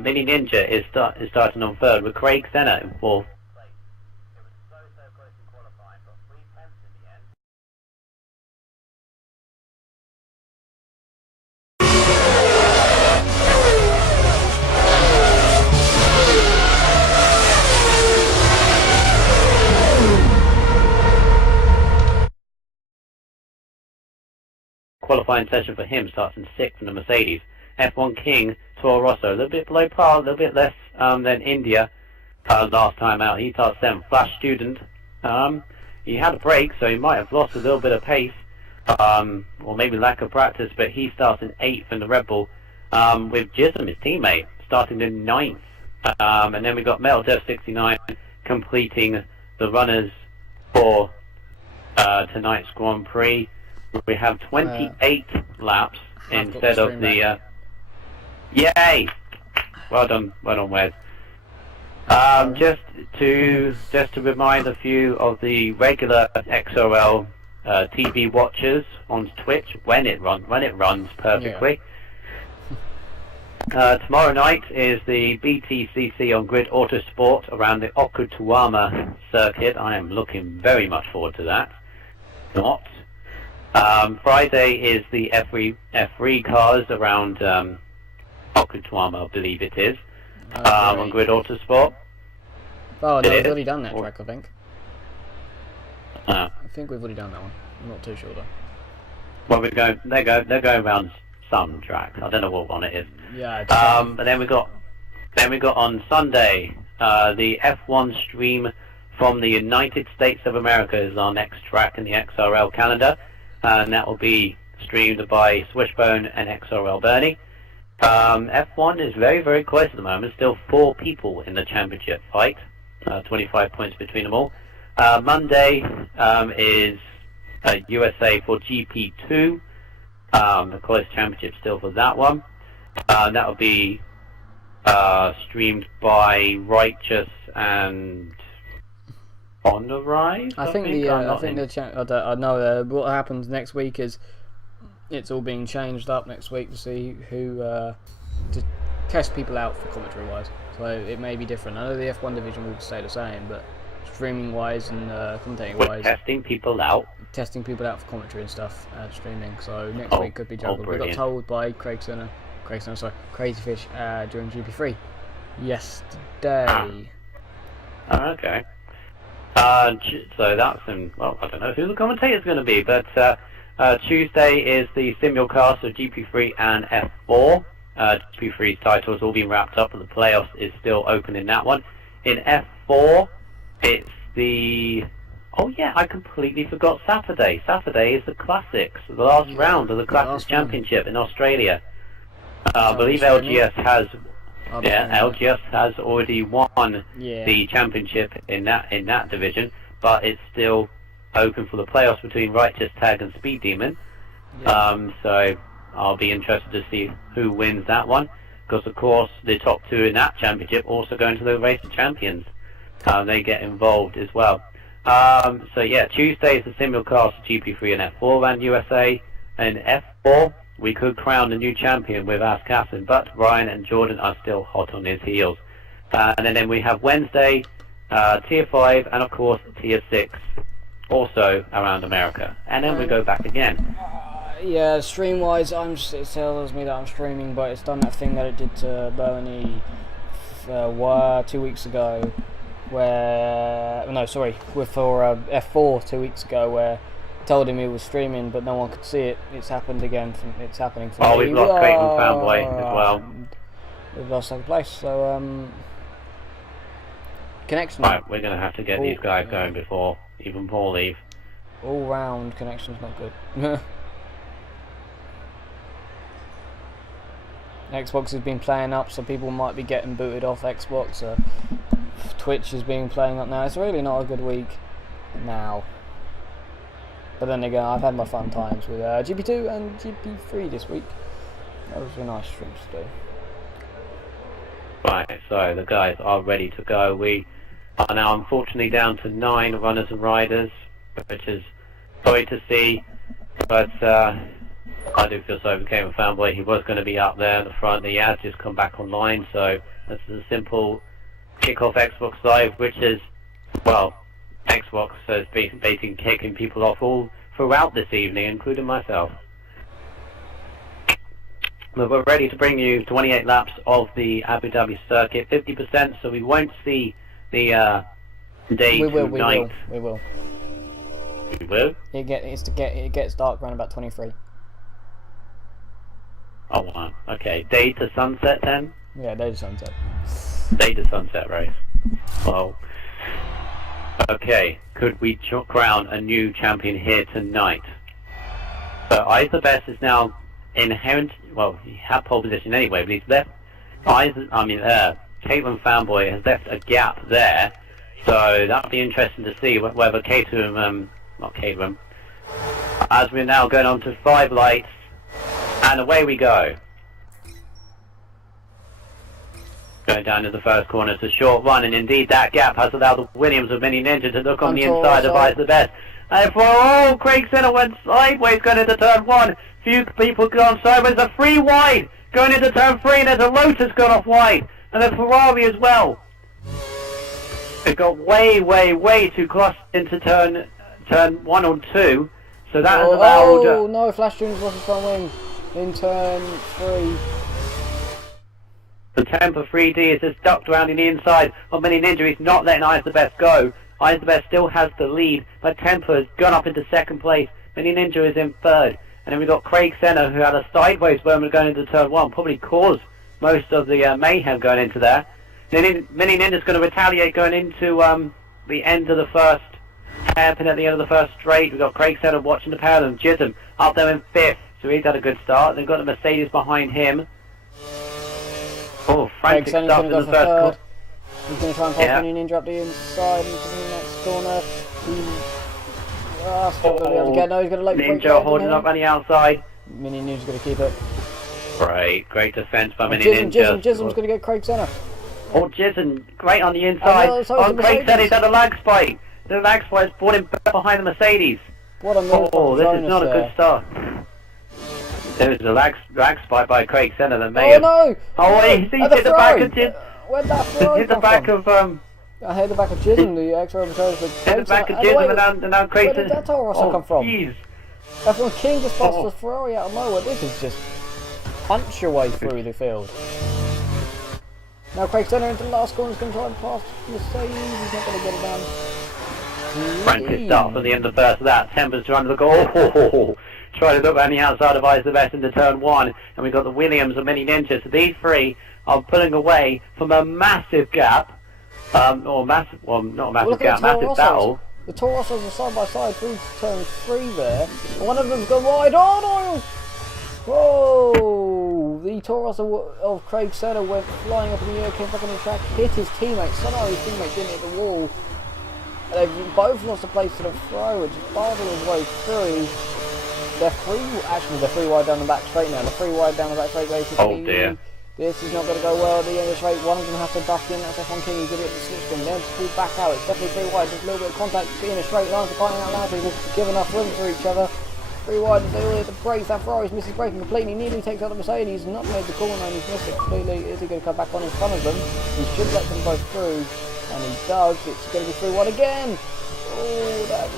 Mini Ninja is starting on third with Craig Senna in fourth. Qualifying session for him starts in sixth in the Mercedes. F1 King, Toro Rosso, a little bit below par, a little bit less than India last time out. He starts seventh. Flash Student, he had a break, so he might have lost a little bit of pace, or maybe lack of practice, but he starts in eighth in the Red Bull, with Jism, his teammate, starting in ninth. And then we got Metal Dev 69 completing the runners for tonight's Grand Prix. We have 28 laps instead of the... Yay! Well done, Wes. Just to remind a few of the regular XRL TV watchers on Twitch when it runs perfectly. Yeah. Tomorrow night is the BTCC on Grid Autosport around the Okutawama circuit. I am looking very much forward to that. Friday is the F3 cars around Okutawama, I believe it is, on Grid Autosport. Oh, no, we've already done that track, I think. I think we've already done that one. I'm not too sure though. Well, they're going around some track. I don't know what one it is. Yeah. But then we got on Sunday the F1 stream from the United States of America is our next track in the XRL calendar. And that will be streamed by Swishbone and XRL Bernie. F1 is very, very close at the moment. Still 4 people in the championship fight. 25 points between them all. Monday is USA for GP2. The close championship still for that one. That will be streamed by Righteous and... On the rise, I know what happens next week is it's all being changed up next week to see who to test people out for commentary wise. So it may be different. I know the F1 division will stay the same, but streaming wise and commentating wise, testing people out for commentary and stuff, streaming. So next week could be juggled. We got told by Crazy Fish during GP3 yesterday. Okay. So that's well, I don't know who the commentator is going to be, but Tuesday is the simulcast of GP3 and F4. GP3's title has all been wrapped up, and the playoffs is still open in that one. In F4, it's the... Oh yeah, I completely forgot Saturday. Saturday is the Classics, the last round of the Classics Championship in Australia. I believe LGS has... LGS has already won the championship in that division, but it's still open for the playoffs between Righteous Tag and Speed Demon. So I'll be interested to see who wins that one, because of course the top 2 in that championship also go into the Race of Champions. They get involved as well. So yeah, Tuesday is the simulcast of GP3 and F4 around USA, and F4. We could crown a new champion with Askassin, but Ryan and Jordan are still hot on his heels. And then we have Wednesday, Tier 5, and of course Tier 6, also around America. And then we go back again. Yeah, stream-wise, it tells me that I'm streaming, but it's done that thing that it did to Bernie 2 weeks ago, for F4 2 weeks ago, where told him he was streaming, but no one could see it. It's happened again. It's happening for me. Oh, we've lost Creighton Fanboy as well. We've lost second place, so connection. Right, we're going to have to get these guys going before even Paul leave. All round connection's not good. Xbox has been playing up, so people might be getting booted off Xbox. Twitch has been playing up now. It's really not a good week now. But then again, I've had my fun times with GP2 and GP3 this week. Those were nice streams to do. Right, so the guys are ready to go. We are now unfortunately down to 9 runners and riders, which is sorry to see, but I do feel sorry for Cayman Fanboy. He was going to be up there at the front. He has just come back online, so this is a simple kick-off Xbox Live, which is, well, Xbox has been basically kicking people off all throughout this evening, including myself. But we're ready to bring you 28 laps of the Abu Dhabi circuit, 50%, so we won't see the day We to will. night. We will. We will? It gets dark around about 23. Oh wow. Okay. Day to sunset then? Yeah, day to sunset. Day to sunset race. Well. Okay. Could we crown a new champion here tonight? So Best is now inherent. Well, he had pole position anyway, but he's left. Caitlin Fanboy has left a gap there. So that'll be interesting to see whether not Caitlin. As we're now going on to 5 lights. And away we go. Going down to the first corner, it's a short run, and indeed that gap has allowed the Williams of Mini Ninja to look on the inside of Eyes the Best. And Craig Senna went sideways going into turn 1. Few people gone sideways, a 3 wide going into turn 3, and there's a Lotus gone off wide, and a Ferrari as well. It got way too close into turn 1 or 2, so that has allowed... Oh no, Flash Junior's lost his front wing. In turn 3. The Temper 3D is just ducked around in the inside of Mini Ninja. He's not letting Eyes the Best go. Eyes the Best still has the lead, but Temper has gone up into 2nd place. Mini Ninja is in 3rd. And then we've got Craig Senna, who had a sideways moment going into turn 1, probably caused most of the mayhem going into there. Then Mini Ninja's going to retaliate going into the end of the first hairpin at the end of the first straight. We've got Craig Senna watching the pair of them. Jism up there in 5th. So he's had a good start. They've got the Mercedes behind him. Oh, frantic stuff in the first corner. He's going to try and pass Mini Ninja up the inside into the next corner. Still going to be able to get. No, he's going to let Ninja holding up on the outside. Mini Ninja's going to keep it. Great defence by Mini Ninja. Jism's going to get Craig Senna. Oh, Jism, great on the inside. Craig Senna, he's had a lag spike. The lag spike's brought him back behind the Mercedes. What a move. Oh, this is not a good start. There was a lag spike by Craig Senna that may have... no! Oh, he's hit the back of Jism. Where'd that Ferrari hit the back of... I hit the back of Jism, the XRL Patrols. Hit the back of Jism and now Craig Senna... Where did that Toro Rosso come from? Jeez. F1 King just passed the Ferrari out of nowhere. This is just punch your way through the field. Now Craig Senna into the last corner is going to try and pass Mercedes. He's not going to get it done. Frantic start from the end of the first of that. Temper's trying to look... Trying to look around the outside of Eyes the Best into turn 1, and we've got the Williams and Mini Ninja. So these 3 are pulling away from a massive gap, not a massive gap, massive battle. The Toro Rossos are side by side through turn 3 there. One of them's gone wide. Oh, Doyle! Whoa! The Toro Rosso of Craig Senna went flying up in the air, came back on the track, hit his teammate. Somehow his teammate didn't hit the wall. They've both lost a place to the throw, which is barging his way through. They're 3 wide down the back straight now. They're 3 wide down the back straight basically. Oh dear. This is not going to go well at the end of the straight. One of them has to duck in. That's F1 King. He's going to get the slipstream. They're pulled back out. It's definitely 3 wide. Just a little bit of contact in a straight line. So finding out loud people give enough room for each other. 3 wide as they all hit the brakes. That Ferrari's misses braking completely. Nearly takes out the Mercedes. Not made the corner and he's missed it completely. Is he going to come back on in front of them? He should let them both through. And he does. It's going to be 3 wide again. Oh, that's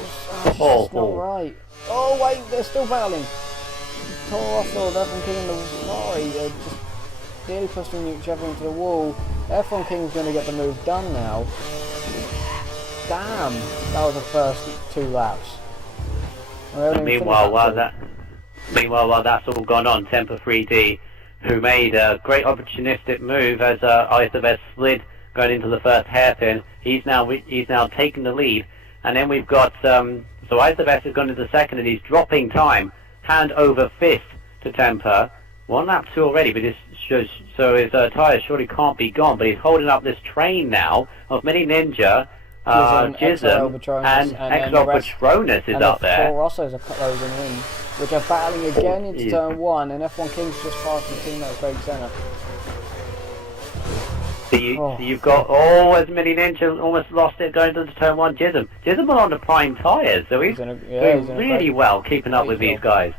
just not right. Oh, wait. They're still battling. Toro Rosso, F1 King and the Ferrari just nearly pushing each other into the wall. F1 King's going to get the move done now. Damn, that was the first 2 laps. Meanwhile, while that's all gone on, Temper 3D, who made a great opportunistic move as Eyes the Best slid going into the first hairpin. He's now taking the lead, and then we've got so Eyes the Best has gone into second, and he's dropping time. Hand over 5th to Temper. 1 lap 2 already, but so his tyres surely can't be gone. But he's holding up this train now of Mini Ninja, Jism, and XRL Patronus is up there. And the 4 Rossos are closing in, which are battling again into turn 1, and F1 King's just passed the teammate Craig Senna. So you've got, as Mini Ninja almost lost it going into turn 1. Jism are on the prime tyres, so he's doing really well keeping up with these guys.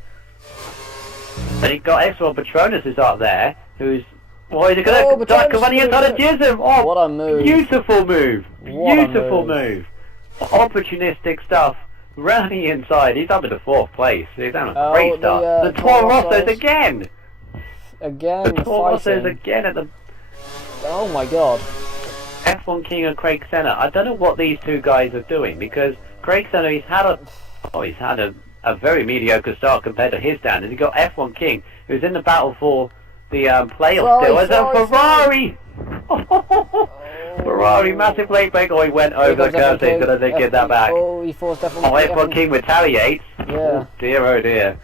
And you got XRL Patronus is up there, who's... Well, he's going to Patronus come on the inside of Jism. Oh, what a move. Beautiful move. What Beautiful move. Opportunistic stuff. Round the inside. He's up in the 4th place. He's having a great start. The Toro Rossos again. Again, the Toro Rossos again at the... Oh my god. F1 King and Craig Senna. I don't know what these two guys are doing, because Craig Senna, he's had a very mediocre start compared to his standards. You've got F1 King, who's in the battle for the playoffs still. As a Ferrari! Ferrari, massive late break. Oh, he went over the curve, so he's going to get that back. Oh, he forced F1 King. F1 King retaliates. Yeah. Oh dear.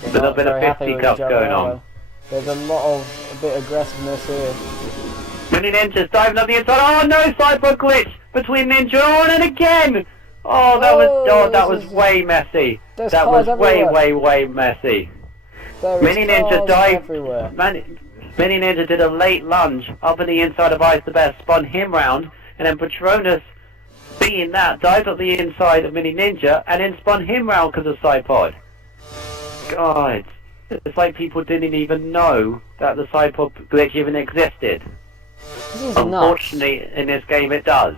There's a bit of fisticuffs going on. There's a bit of aggressiveness here. Mini Ninja's diving up the inside. Oh no, sidebug glitch between Ninja and again. Oh, that was way messy. That was way messy. Mini Ninja dived. Mini Ninja did a late lunge up in the inside of Ice the Best, spun him round, and then Patronus, being that, dived up the inside of Mini Ninja and then spun him round because of side pod. God, it's like people didn't even know that the side pod glitch even existed. Unfortunately, in this game it does.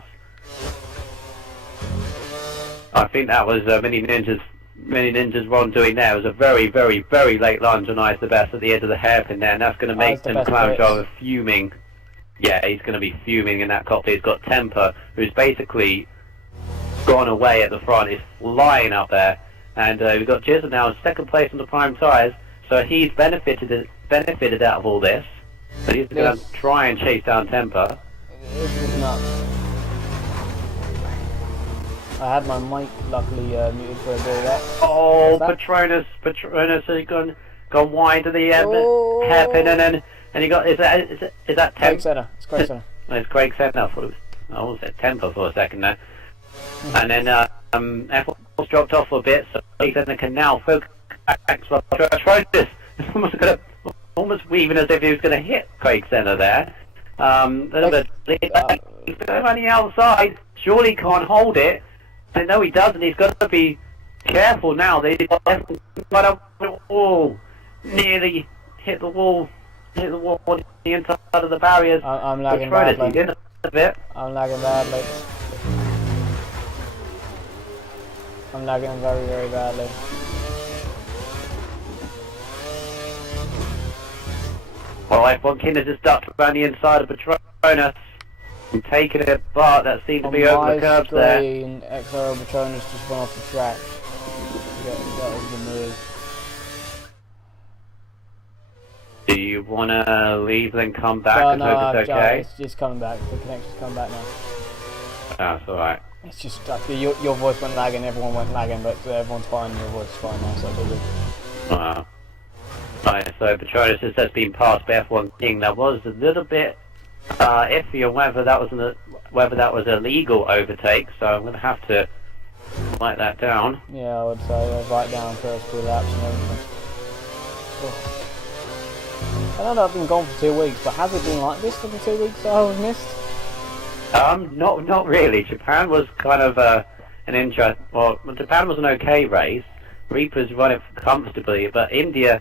I think that was Mini Ninja's Ron doing there. It was a very late lunge on Ice the Best at the end of the hairpin there, and that's going to make them clown driver fuming. Yeah, he's going to be fuming in that cockpit. He's got Temper, who's basically gone away at the front. He's flying up there, and we've got Jizza now in 2nd place on the prime tyres, so he's benefited out of all this. So he's going to try and chase down Temper. This is nuts. I had my mic luckily muted for a bit of that. Oh, Patronus has gone wide to the hairpin, and you got is that Temper? Craig Senna. It's Craig Senna. It's Craig Senna. I almost said Temper for a second there. And then F1's dropped off a bit, so Craig Senna can now focus. Patronus is almost weaving as if he was going to hit Craig Senna there. A little bit on the outside. Surely can't hold it. I know he doesn't. He's got to be careful now. Nearly hit the wall on the inside of the barriers. I'm lagging badly. A bit. I'm lagging badly. I'm lagging very badly. Well, F1 King has just ducked around the inside of Patronus. I'm taking it, but that seemed to be over the curbs there. XRL Patronus just went off the track. That was the move. Do you want to leave and come back and hope it's okay? It's just coming back. The connection's come back now. That's alright. It's just your voice went lagging, everyone went lagging, but everyone's fine. Your voice is fine now, so it's all good. Wow. Right, so Patronus has been passed by F1 King. That was a little bit iffy on whether that was a legal overtake, so I'm going to have to write that down. Yeah, I would say write down first 2 laps and everything. I don't know, I've been gone for 2 weeks, but has it been like this for the 2 weeks that I was missed? Not really. Japan was kind of an interest. Well, Japan was an okay race. Reapers run it comfortably, but India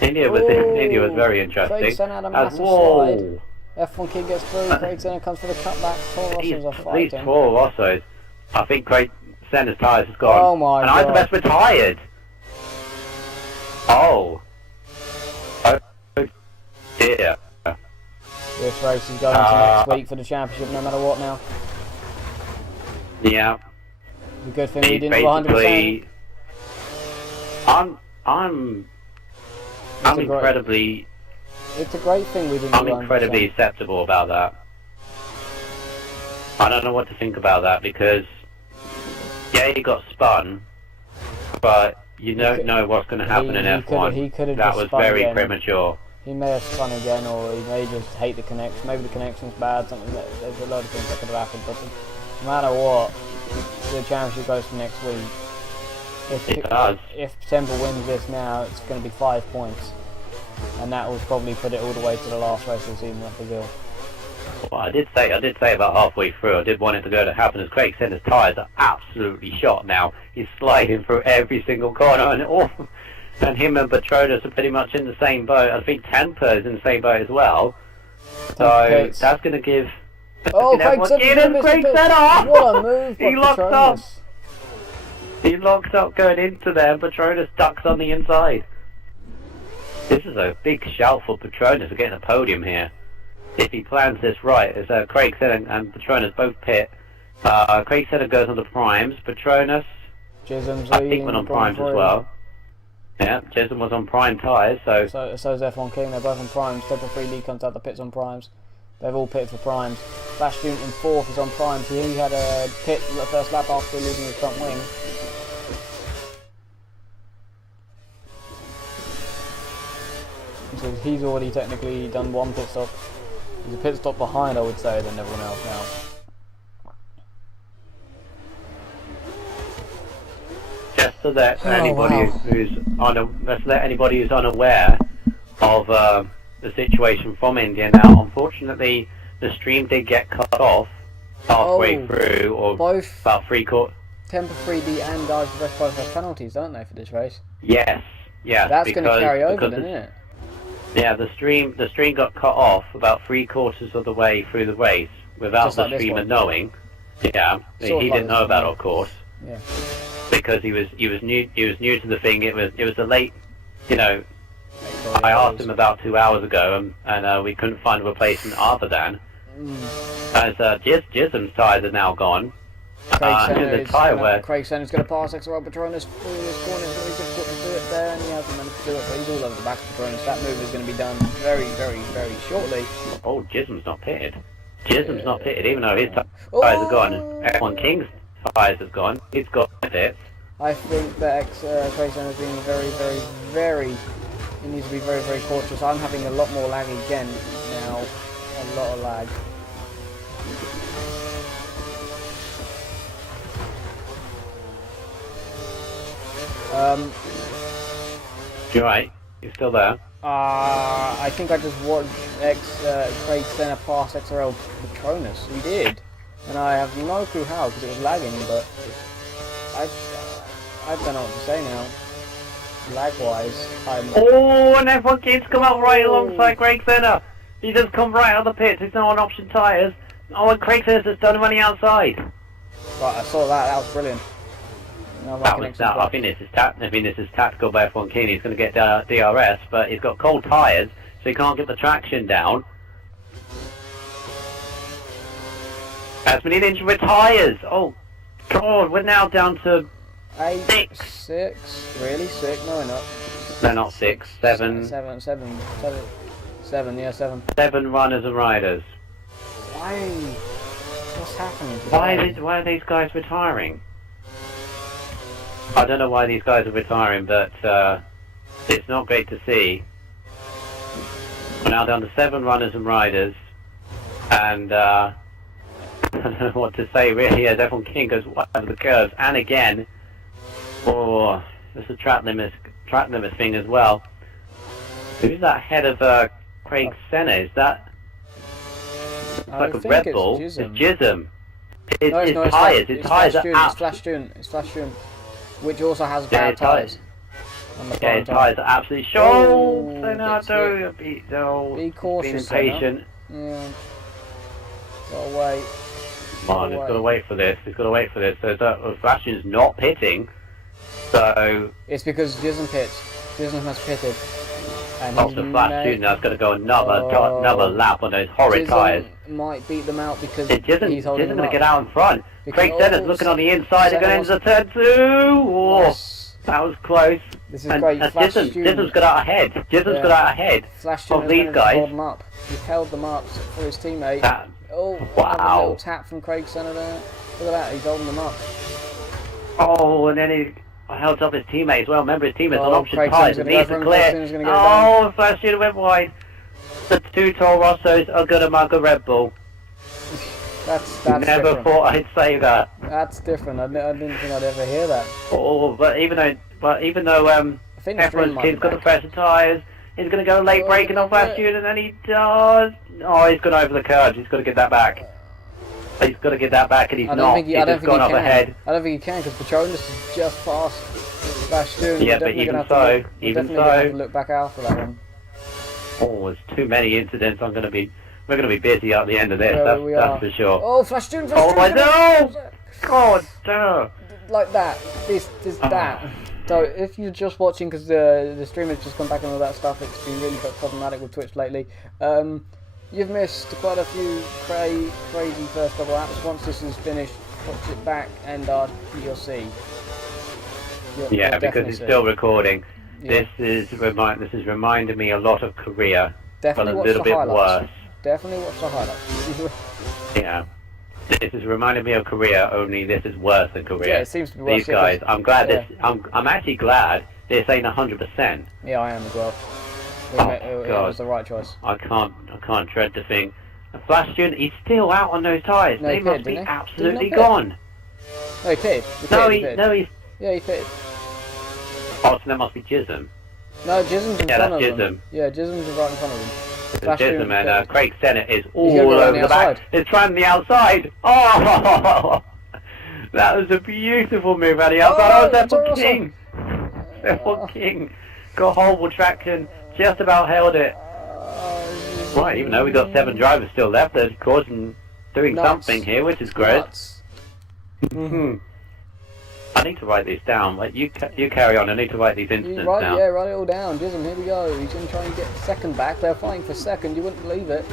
was very interesting. Craig Senna had a massive slide. F1 King gets through, Craig Senna comes for the cutback. Toro Rossos are fighting. These Toro Rossos, I think Craig Senna's tyres has gone. Oh my god. And Ice the Best retired. Oh dear. This race is going to next week for the championship no matter what now. Yeah. The good thing we didn't do 100%. I'm incredibly... It's a great thing we didn't do 100%. I'm incredibly acceptable about that. I don't know what to think about that, because yeah, he got spun, but you don't know what's going to happen in F1. That was very premature. He may have spun again, or he may just hate the connection. Maybe the connection's bad. There's a load of things that could have happened. But no matter what, the championship goes to next week. If Temple wins this now, it's going to be 5 points, and that will probably put it all the way to the last race of the season at Brazil. Well, I did say about halfway through, I did want it to go to happen, as Craig Senna's tyres are absolutely shot now. He's sliding through every single corner, and and him and Patronus are pretty much in the same boat. I think Tampa is in the same boat as well. So that's going to give. Oh, Craig Senna! What a move! He locks up. He locks up going into there. Patronus ducks on the inside. This is a big shout for Patronus to get in the podium here. If he plans this right, as Craig Senna and Patronus both pit. Craig Senna goes on the primes. Patronus, I think, went on primes as well. Yeah, Jason was on prime tyres, so is F1 King. They're both on primes. Temper 3D comes out the pits on primes. They've all pitted for primes. Flash Student in 4th is on primes. He had a pit the first lap after losing his front wing. So he's already technically done one pit stop. He's a pit stop behind, I would say, than everyone else now. Just to let anybody who's unaware of the situation from India now, unfortunately, the stream did get cut off halfway through, or both about 3/4. Temper 3D and Dive Rest both have penalties, don't they, for this race? Yes, yeah. That's going to carry over, then, isn't it? Yeah, the stream got cut off about 3/4 of the way through the race without the streamer knowing. Yeah, he didn't know about it, of course. Yeah. Because he was new to the thing. It was a late, I asked him about 2 hours ago, and we couldn't find a replacement other than as Jism's tyres are now gone. Craig Senna's going to pass XRL Patronus through this corner. It's going to be difficult to do it there, and he hasn't managed to do it, but he's all over the back of Patronus. That move is going to be done very, very, very shortly. Oh, Jism's not pitted. Jism's not pitted, even though his tyres are gone. F1 King's tyres have gone. He's got it. I think that Craig Senna's being very, very, very. He needs to be very, very cautious. I'm having a lot more lag again now. A lot of lag. You're right. You're still there. I think I just watched Craig Senna pass XRL Patronus. He did, and I have no clue how because it was lagging. But I don't know what to say now. Lag-wise, and everyone keeps come out right alongside Craig Senna. He just come right out of the pits. There's no on-option tyres. Oh, and Craig Senna's just done him on the outside. Right, I saw that. That was brilliant. I think this is tactical by F1 King. He's going to get DRS, but he's got cold tyres, so he can't get the traction down. As we need injured with tyres. Oh, God, we're now down to 6. Really? 6? No, we're not. No, not 6. 7. 7, yeah, 7. 7 runners and riders. Why? What's happening? Why are these guys retiring? I don't know why these guys are retiring, but it's not great to see. We're now down to 7 runners and riders, and I don't know what to say really as F1 King goes wide over the curves, and again, there's a track limit thing as well. Who's that head of Craig Senna? Is that like a Red Bull? It's Jism. His tyres. His tyres are out. It's Flash Student, which also has bad tyres. Yeah, his tyres are absolutely short. Be cautious. Being impatient. Yeah. Gotta wait. Come on, he's got to wait for this. He's got to wait for this. So Flash Student's not pitting. So it's because Jism pits. Jism has pitted. And the Flash Student now going to go another lap on those horrid tyres. Might beat them out because he's going to get out in front. Craig Senna's looking on the inside. They're going into turn 2. Oh, that was close. This is great. Jism's got out ahead. Jism's got out ahead of these guys. Hold them up. He held them up for his teammate. Wow. A little tap from Craig Senna there. Look at that. He's holding them up. Oh, and then he held up his teammate as well. Remember, his teammate's on option tyres. And these are clear. Flash Student went wide. The 2 Toro Rossos are going to mug a Red Bull. That's Never different. thought I'd say that. That's different. I didn't think I'd ever hear that. But even though F1 King's got the fresher tyres, he's going to go late braking on Flash Student, and he does. Oh, he's gone over the curves. He's got to get that back. He's got to get that back, and he's not. He's just gone up ahead. I don't think he can because Patronus is just past Bastion, Yeah, we're but definitely even gonna have so, to look, we're even definitely gonna have so, to look back after that one. oh, there's too many incidents. We're going to be busy at the end of this. Yeah, we That's are. for sure. Oh, Bastion! Oh my no! God, no! Like that. This that. So if you're just watching because the stream has just come back and all that stuff, it's been really problematic with Twitch lately. You've missed quite a few crazy first couple laps. Once this is finished, watch it back and you'll see. Yeah, because it's still recording. Yeah. This is reminding me a lot of Korea, Definitely but a watch little the bit highlights. worse. Definitely watch the highlights. Yeah. This is reminding me of Korea, only this is worse than Korea. Yeah, it seems to be worse. These guys, I'm glad yeah. I'm actually glad this ain't 100%. Yeah, I am as well. It was the right choice. I can't dread to think. Bastion, he's still out on those tyres. No, they he must pitted, be didn't he? absolutely Didn't he gone. No, he pitted. He's. Yeah, he pitted. Oh, so that must be Jism. No, Jism's in front of Jism. them. Yeah, Jism's right in front of them. Jism and Craig Sennett is all go over the back. outside. It's trying the outside. Oh, that was a beautiful move out the outside. Oh, Zeppel King. Zeppel King got horrible traction. Just about held it. Right, even though we got 7 drivers still left, they're causing doing something here, which is great. I need to write these down. Like you carry on. I need to write these incidents down. Yeah, write it all down. Jism, here we go. He's going to try and get second back. They're fighting for second. You wouldn't believe it,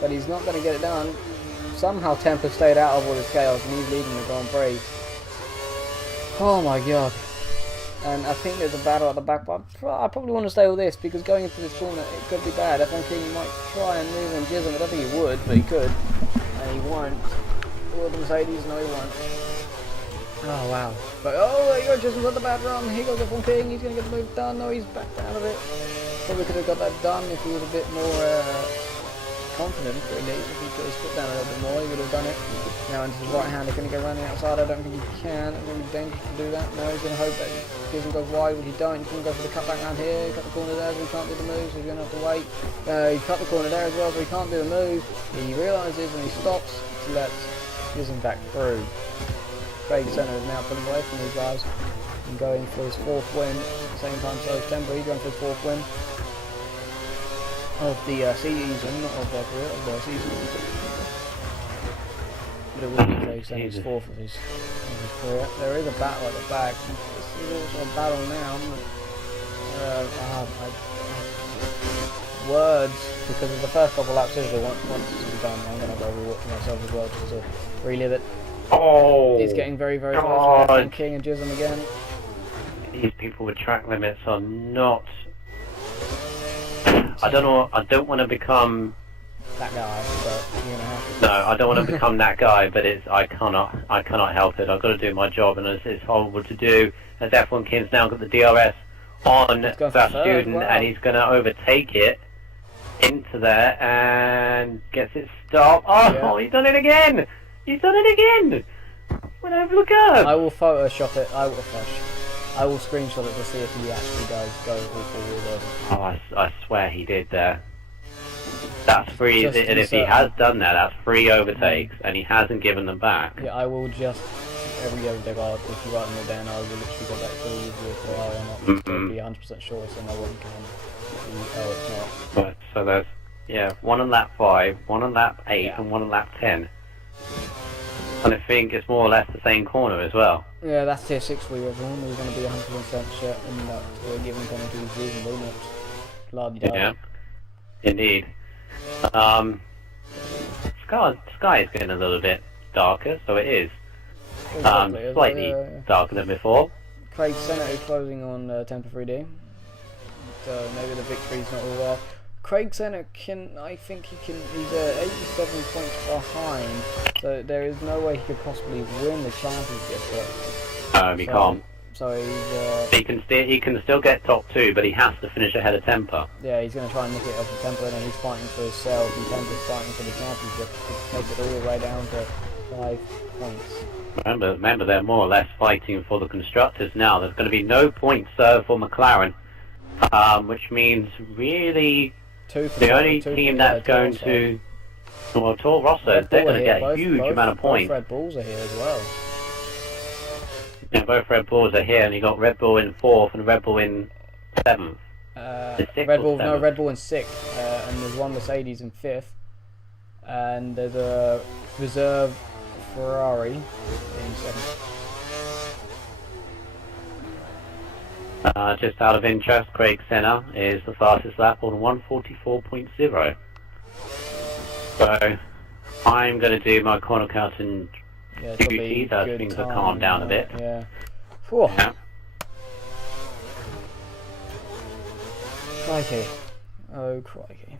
but he's not going to get it done. Somehow Temper stayed out of all this chaos, and he's leading the Grand Prix. Oh my god! And I think there's a battle at the back, but I probably want to stay with this because going into this corner it could be bad. F1 King might try and move on Jism. I don't think he would, but he could, and he won't. Will the Mercedes? No, he won't. Oh wow. But oh, there you go, Jism's on the bad run. Here goes F1 King, he's going to get the move done. No, he's backed out of it. Probably could have got that done if he was a bit more confident, really. If he put his foot down a little bit more, he would have done it. Now into his right hand, they're going to go around the outside. I don't think he can. It's going to be dangerous to do that. No, he's going to hope that Jism goes wide, but he don't. He's going to go for the cutback around here. Cut the corner there, so he can't do the move, so he's going to have to wait. He cut the corner there as well, so he can't do the move. He realises and he stops to let Jism back through. Craig Senna is now pulling away from these guys and going for his 4th win. At the same time, so is Temper. He's going for his 4th win of the season, not of their career, of their season. But it will be Craig Senna's 4th of his career. There is a battle at the back. This is also a battle now. Words, because of the first couple laps, usually once it's be done, I'm going to go rewatch myself as well just to relive it. Oh, it's getting very, very close to King and Jism again. These people with track limits are not. I don't know. I don't want to become that guy, but you're gonna have to. No, I don't want to become that guy, but I cannot help it. I've got to do my job, and it's horrible to do. As F1 King's now got the DRS on that student, and he's going to overtake it into there and gets it stopped. Oh, yeah. He's done it again! He's done it again! Went over the curve! I will Photoshop it. I will screenshot it to see if he actually does go all forward. Oh, I swear he did there. That's free, and if he has done that, that's 3 overtakes, and he hasn't given them back. Yeah, I will just, every overtake, if you write them all down, I will literally go back to the review if they are or not, to be 100% sure, so no one can be, oh, it's not. But, so there's, yeah, 1 on lap 5, 1 on lap 8, and 1 on lap 10. And I think it's more or less the same corner as well. Yeah, that's tier 6 for you, everyone. We're going to be 100% certain that we're giving penalties reasonable, not blood. Yeah, indeed. Sky is getting a little bit darker, so it is. Slightly darker than before. Craig Senna is closing on Temper 3D. So maybe the victory's not all there. Craig Senna I think he can, he's 87 points behind, so there is no way he could possibly win the championship. He can't. So he's, he can still get top 2, but he has to finish ahead of Temper. Yeah, he's going to try and nick it off the Temper, and then he's fighting for himself, and Temper's fighting for the championship to take it all the way down to 5 points. Remember, they're more or less fighting for the constructors now. There's going to be no points served for McLaren, which means really the only team that's going to... Well, Toro Rosso, they're going to get a huge amount of points. Red Bulls are here as well. Yeah, both Red Bulls are here, and you got Red Bull in 4th and Red Bull in 7th. Red Bull, no, Red Bull in 6th, and there's one Mercedes in 5th, and there's a reserve Ferrari in 7th. Just out of interest, Craig Senna is the fastest lap on 1:44.0. So I'm going to do my corner counting duties as things have calmed down a bit. Yeah. Whew. Yeah. Crikey. Oh, crikey.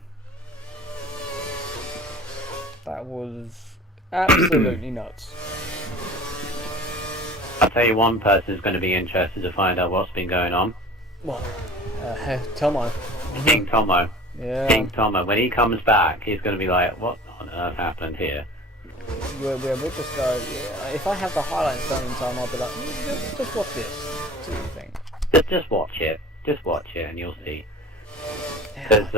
That was absolutely nuts. I'll tell you one person is going to be interested to find out what's been going on. What? Tomo. King Tomo. Yeah. King Tomo. When he comes back, he's going to be like, what on earth happened here? We're with this guy. Yeah, if I have the highlights done in time, I'll be like, just watch this. See what you think. Just watch it. Just watch it and you'll see. Yeah, Because,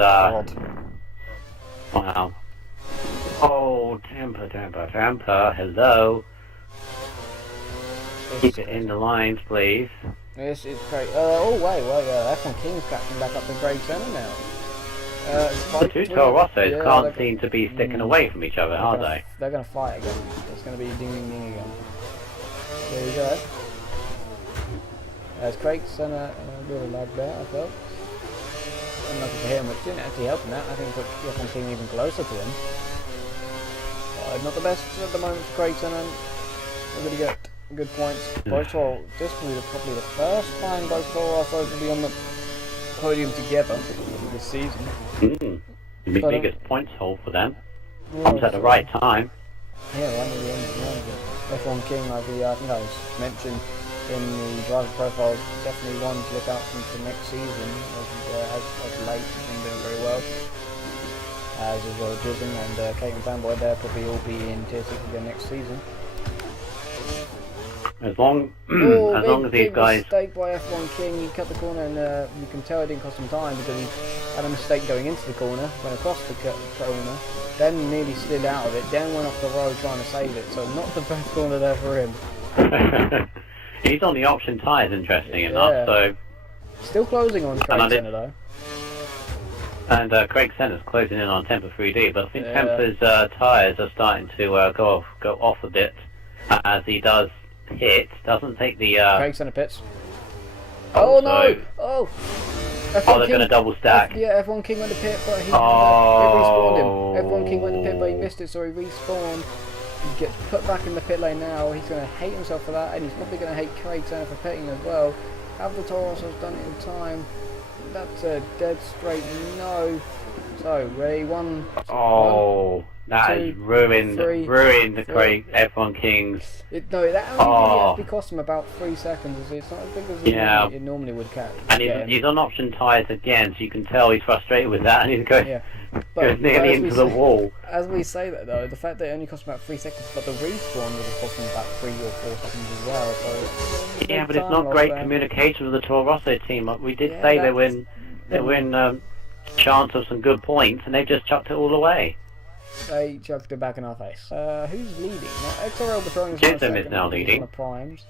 wow. Oh, Tampa, hello. Keep it in the lines, please. This is great. Oh, wait, F1 King's catching back up to Craig Senna now. The two Toro Rossos can't seem to be sticking away from each other, are they? They're going to fight again. It's going to be ding ding ding again. There you go. There's Craig Senna, a bit of lag there, I felt. Unlucky for him, which didn't actually help him that. I think it put F1 King even closer to him. Not the best at the moment for Craig Senna. We're going to get good points. Both Toro, this will be probably the first time both Toro Rossos will be on the podium together this season. The biggest points haul for them. Comes at the right time. Yeah, right at the end of the F1 King, like I think I was mentioned in the driver profile, definitely one to look out for next season. As late, he's been doing very well. As well as Jism and Kate and Fanboy, they'll probably all be in Tier 6 again next season. As long as these guys. Mistake by F1 King. He cut the corner, and you can tell it didn't cost him time because he had a mistake going into the corner, went across the corner, then nearly slid out of it, then went off the road trying to save it. So not the best corner there for him. He's on the option tyres, interesting enough. So still closing on Craig Senna though. And Craig Senna's closing in on Temper 3D, but I think Temper's tyres are starting to go off a bit as he does pit. Doesn't take the. Craig Senna pits. Oh no! Oh! Oh, they're going to double stack. F1 King went to pit, but he respawned him. F1 King went to pit, but he missed it, so he respawned. He gets put back in the pit lane now. He's going to hate himself for that, and he's probably going to hate Craig Senna for pitting as well. Have the Toro Rossos done it in time? That's a dead straight no. So, ready? One. That has ruined the Craig F1 Kings. That only actually cost him about 3 seconds. It's not as big as it normally would catch. And he's on option tyres again, so you can tell he's frustrated with that, and he's going goes nearly into the wall. As we say that though, the fact that it only cost him about 3 seconds, but the respawn would have cost him about 3 or 4 seconds as well. So yeah, but it's not great communication with the Toro Rosso team. We did say they win chance of some good points, and they've just chucked it all away. They chucked it back in our face. Who's leading? Now, XRL Patronus is now leading. On the primes,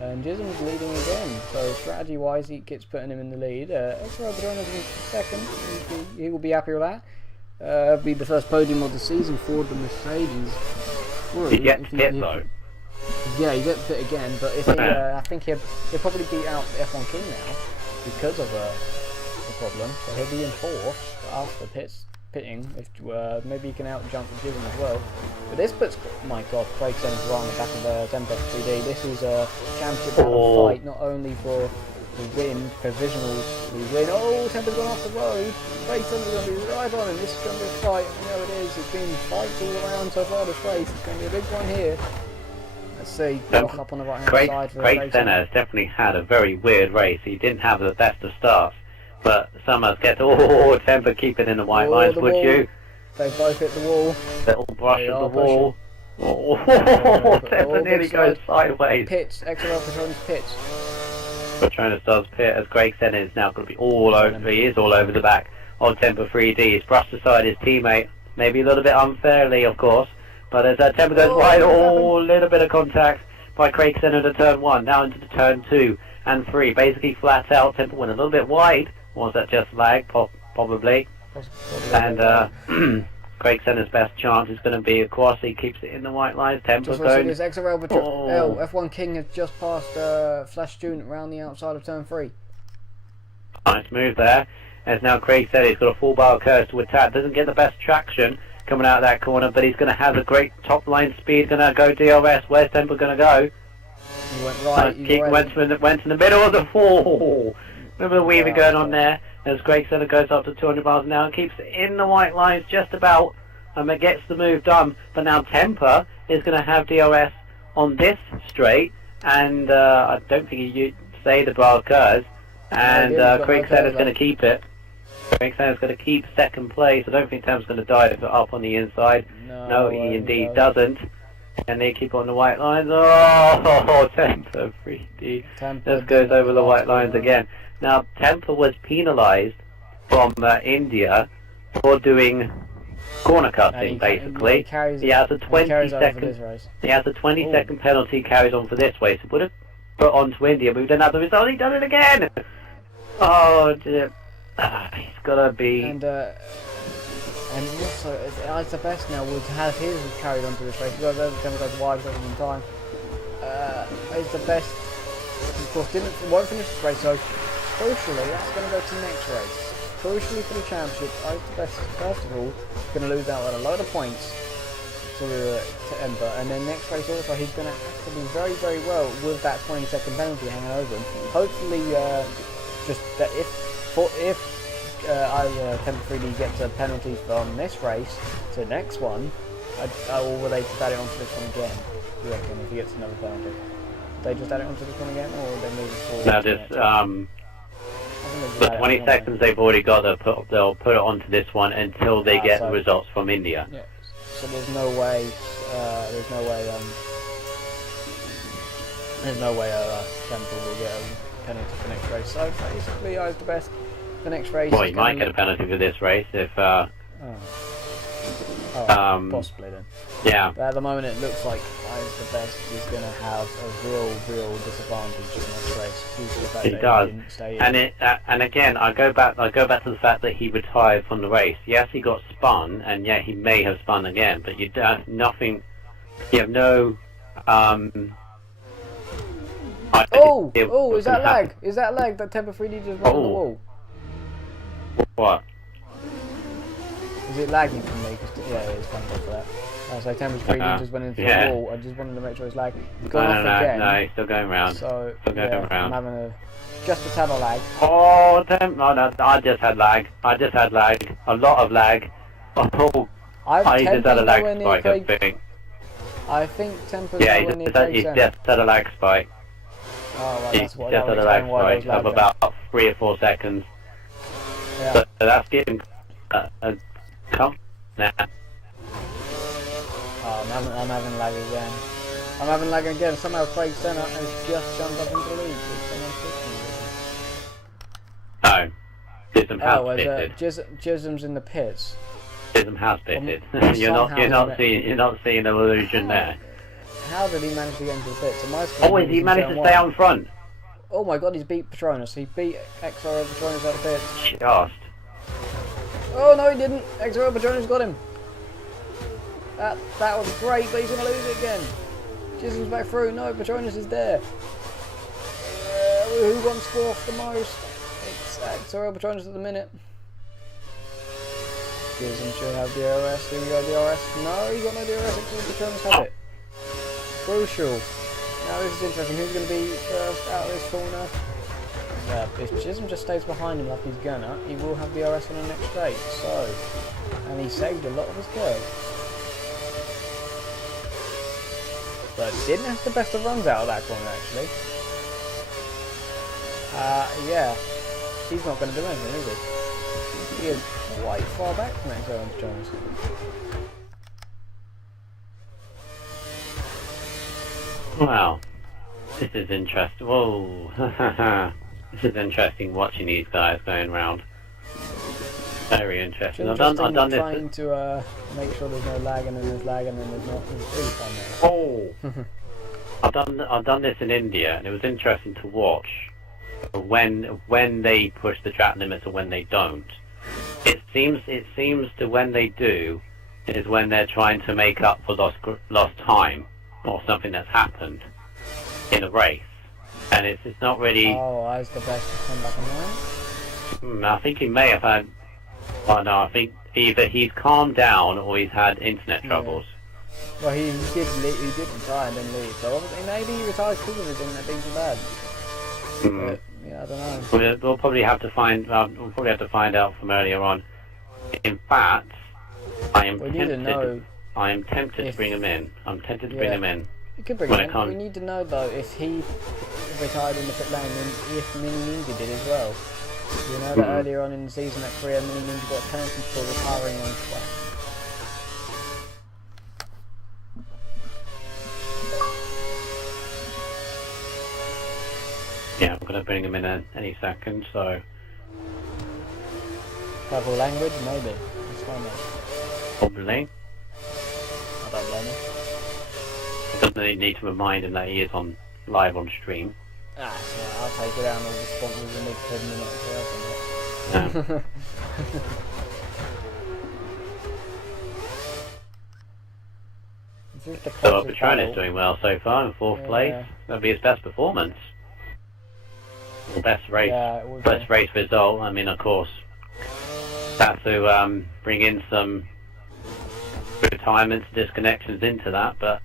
and Jism is leading again. So strategy-wise, he keeps putting him in the lead. XRL Patronus is second. He will be happy with that. It'll be the first podium of the season for the Mercedes. He gets hit though. Yeah, he gets hit again, but if he, I think he'll probably beat out F1 King now because of the problem. So he'll be in 4th after pitting. If maybe he can out jump Jism as well. But this puts, my God, Craig Senna's right on the back of the Temper 3D. This is a championship battle fight, not only for the win, provisionals, we win. Oh, Temper's gone off the road. Craig Senna's going to be right on him. This is going to be a fight. I know it is. It's been fights all around so far this race. It's going to be a big one here. Let's see. Up on the right hand side for Craig Senna has definitely had a very weird race. He didn't have the best of starts. But Summers gets Temper, keep it in the white lines, would you? They both hit the wall. Little brush of the wall. Temper nearly goes sideways. Pits, XRL Patronus pits. Patronus does pit as Craig Senna is now going to be all over. He is all over the back of Temper 3D. He's brushed aside his teammate, maybe a little bit unfairly, of course. But as Temper goes wide, a little bit of contact. by Craig Senna to turn 1, now into the turn 2 and 3. Basically flat out, Temple went a little bit wide. Was that just lag? Probably. And Craig Senna's best chance is going to be across. He keeps it in the white lines. Temple going. This XRL F1 King has just passed Flash Student around the outside of turn 3. Nice move there. As now Craig said, he's got a full bar curse to attack. Doesn't get the best traction coming out of that corner, but he's going to have a great top line speed. Going to go DRS. Where's Temple going to go? He went right. He went in the middle of the fall. Remember the weaving going on there? As Craig Senna goes up to 200 miles an hour and keeps it in the white lines just about, and it gets the move done. But now Temper is going to have DRS on this straight, and I don't think you say the bar curse. And Craig Senna's going to keep it. Craig Senna's going to keep second place. I don't think Temper's going to dive up on the inside. No, he indeed doesn't. And they keep on the white lines. Oh, Temper 3D. Just goes over the white lines again. Now, Temper was penalised from India for doing corner cutting, basically. He has a 20-second penalty, carries on for this race. It would have put on to India, but we didn't have the result. He done it again! Oh, dear. He's got to be... And also, it's the best now would have his carried on to this race. He goes over, Temper goes wide, goes in time. It's the best. Of course, won't finish this race, so crucially, that's going to go to the next race. Crucially for the championship, I's the best. First of all, going to lose out on a load of points to Ember, and then next race also, he's going to have to do very, very well with that 20-second penalty hanging over him. Hopefully, just that if either Temper 3D gets a penalty from this race to the next one, or will they just add it onto this one again? Do you reckon, if he gets another penalty? They just add it onto this one again, or they move it forward? No, just the 20 seconds they've already got, they'll put it onto this one until they get the results from India. Yeah. So there's no way Temple will get a penalty for next race. So basically, I's the best for next race. Well, he might get a penalty for this race if. Possibly then. Yeah. But at the moment, it looks like I's the best. He's going to have a real disadvantage in this race due to the fact he that does. he didn't stay in. And again, I go back to the fact that he retired from the race. Yes, he got spun, and yeah, he may have spun again, but you have nothing. You have no. Is that lag? Is that lag that Temper 3D just went on the wall? What? Is it lagging for me? Yeah, it is. Thank God for that. So Temper's 3D just went into the wall. I just wanted to make sure it's lagging. It's gone off again. No, he's still going round. So round. I'm having just a tad of lag. Oh, no, I just had lag. A lot of lag. Oh, I just had a lag spike, I think. I think Temper's he just had a lag spike. Oh, right, He's just had a lag spike of about 3 or 4 seconds. Yeah. So that's giving a come now. Oh, I'm having lag again. I'm having lag again. Somehow Craig Senna has just jumped up into the lead. No. Jism has pitted. Jism's in the pits. Jism has pitted. You're not seeing an illusion there. How did he manage to get into the pits? He managed to stay on front. Oh my god, he's beat Patronus. He beat XRL Patronus out of the pits. Just. Oh no, he didn't. XRL Patronus got him. That was great, but he's going to lose it again. Jism's back through. No, Patronus is there. Who wants fourth the most? It's XRL Patronus at the minute. Jism should have DRS. Here we go, DRS. No, he got no DRS. XRL Patronus had it. Crucial. Now this is interesting. Who's going to be first out of this corner? If Jism just stays behind him like he's gonna, he will have DRS on the next straight. So, and he saved a lot of his curve. But didn't have the best of runs out of that corner actually. Yeah, he's not going to do anything, is he? He is quite far back from XRL Jones. Wow, this is interesting. Whoa, this is interesting watching these guys going round. Very interesting. I've done this. Trying to make sure there's no lag, and then there's lag, and then there's not. It's really fun there. Oh, I've done this in India, and it was interesting to watch when they push the track limits or when they don't. It seems to when they do is when they're trying to make up for lost time or something that's happened in a race, and it's not really. Oh, I was the best to come back online. I think he may have had. Oh no, I think either he's calmed down or he's had internet troubles. Well, he did retire and then leave. So obviously maybe he retired because of his internet being so bad. But, yeah, I don't know. We'll probably have to find. We'll probably have to find out from earlier on. In fact, I am tempted. I am tempted to bring him in. I'm tempted to bring him in. You could bring him in. We need to know though if he retired in the pit lane and if Mini Ninja did as well. You know that earlier on in the season at Korea, Mini Ninja got a penalty for retiring on track. Yeah, I'm going to bring him in any second, so... Travel language? Maybe. That's fine, mate. Probably. I don't blame him. Doesn't need to remind him that he is live on stream. Ah, yeah, I'll take it out and all the sponsors in the 10 minutes or else. So Patronus doing well so far in 4th place. That'll be his best performance. Or best race race result. I mean, of course, have to bring in some retirements, disconnections into that, but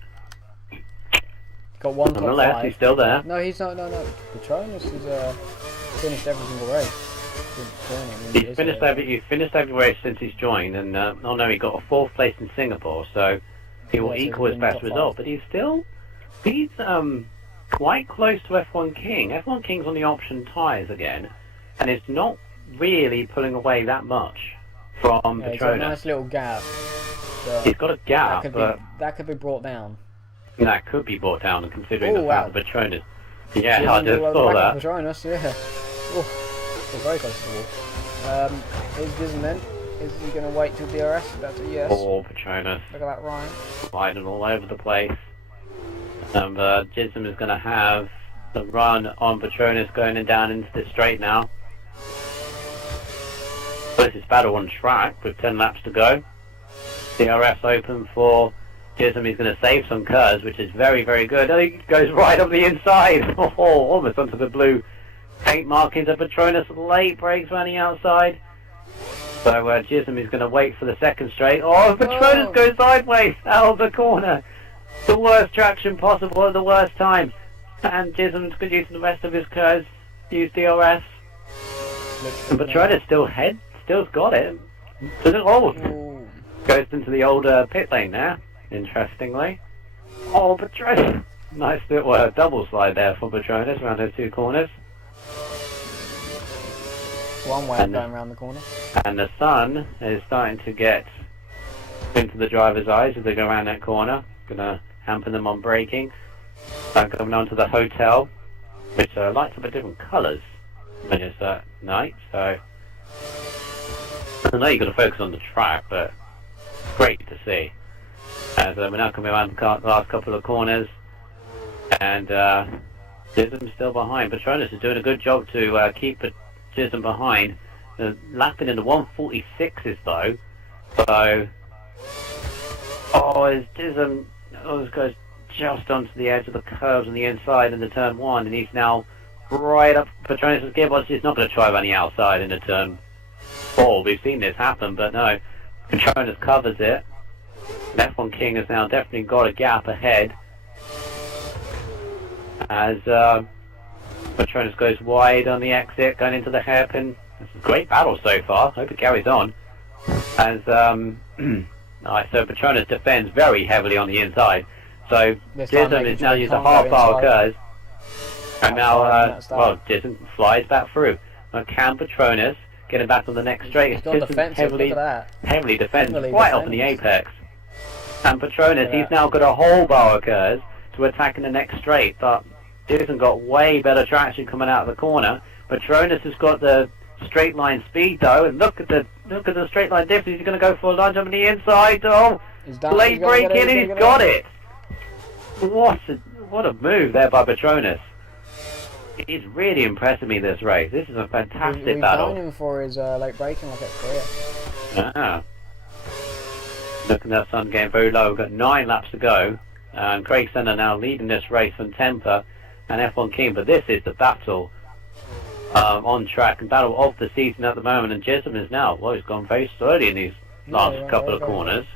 got one nonetheless, he's still there. No, he's not. No. Patronus has finished every single race. He's finished every race since he's joined, and oh no, he got a 4th place in Singapore, so he will equal his best result. But he's quite close to F1 King. F1 King's on the option tyres again, and it's not really pulling away that much from Patronus. He's got a nice little gap. He's got a gap, that could be brought down. That could be brought down, considering the fact that Patronus. Yeah, I just saw that. Patronus, yeah. We're very close to the wall. Is Disney then? Is he going to wait till DRS? That's a yes. Poor Patronus. Look at that, Ryan. Sliding all over the place. Jism is going to have the run on Patronus going down into the straight now. This is battle on track with 10 laps to go. DRS open for Jism. He's going to save some curves, which is very, very good. I think he goes right up the inside. Oh, almost onto the blue paint markings of Patronus. Late brakes around the outside. So Jism is going to wait for the second straight. Oh, Patronus goes sideways out of the corner. The worst traction possible at the worst time. And Jism's using the rest of his curves. Use DRS. And Patronus still got it. Goes into the old pit lane there, interestingly. Oh, Patronus. Nice little double slide there for Patronus around those 2 corners. One way of going around the corner. And the sun is starting to get into the driver's eyes as they go around that corner. Gonna hamper them on braking. Coming on to the hotel, which lights up in different colours when it's at night. So I know you've got to focus on the track, but great to see. As we're now coming around the last couple of corners, and Jism's still behind. Patronus is doing a good job to keep Jism behind. Lapping in the 146s though. So, is Jism goes just onto the edge of the curves on the inside in the turn 1, and he's now right up Patronus' gearbox. He's not going to try running outside in the turn 4. We've seen this happen, but no. Patronus covers it. F1 King has now definitely got a gap ahead as Patronus goes wide on the exit, going into the hairpin. This is a great battle so far. Hope it carries on. As alright, so Patronus defends very heavily on the inside. So Jism is now used a half-hour curve, and now Jism flies back through. Now can Patronus getting back on the next straight? Jism heavily defends right up in the apex. And Patronus, he's now got a whole bar of curves to attack in the next straight, but Jism got way better traction coming out of the corner. Patronus has got the straight line speed though, and look at the straight line difference. He's going to go for a lunge on the inside. Oh, late break in, he's got it. What a move there by Petronas. He's really impressing me this race. This is a fantastic We've battle. known him for his late braking like at Korea. Ah. Looking at that sun getting very low. We've got 9 laps to go. And Craig Senna now leading this race from Temper and F1 King. But this is the battle on track and battle of the season at the moment. And Jism is now, well, he's gone very slowly in these last couple of corners.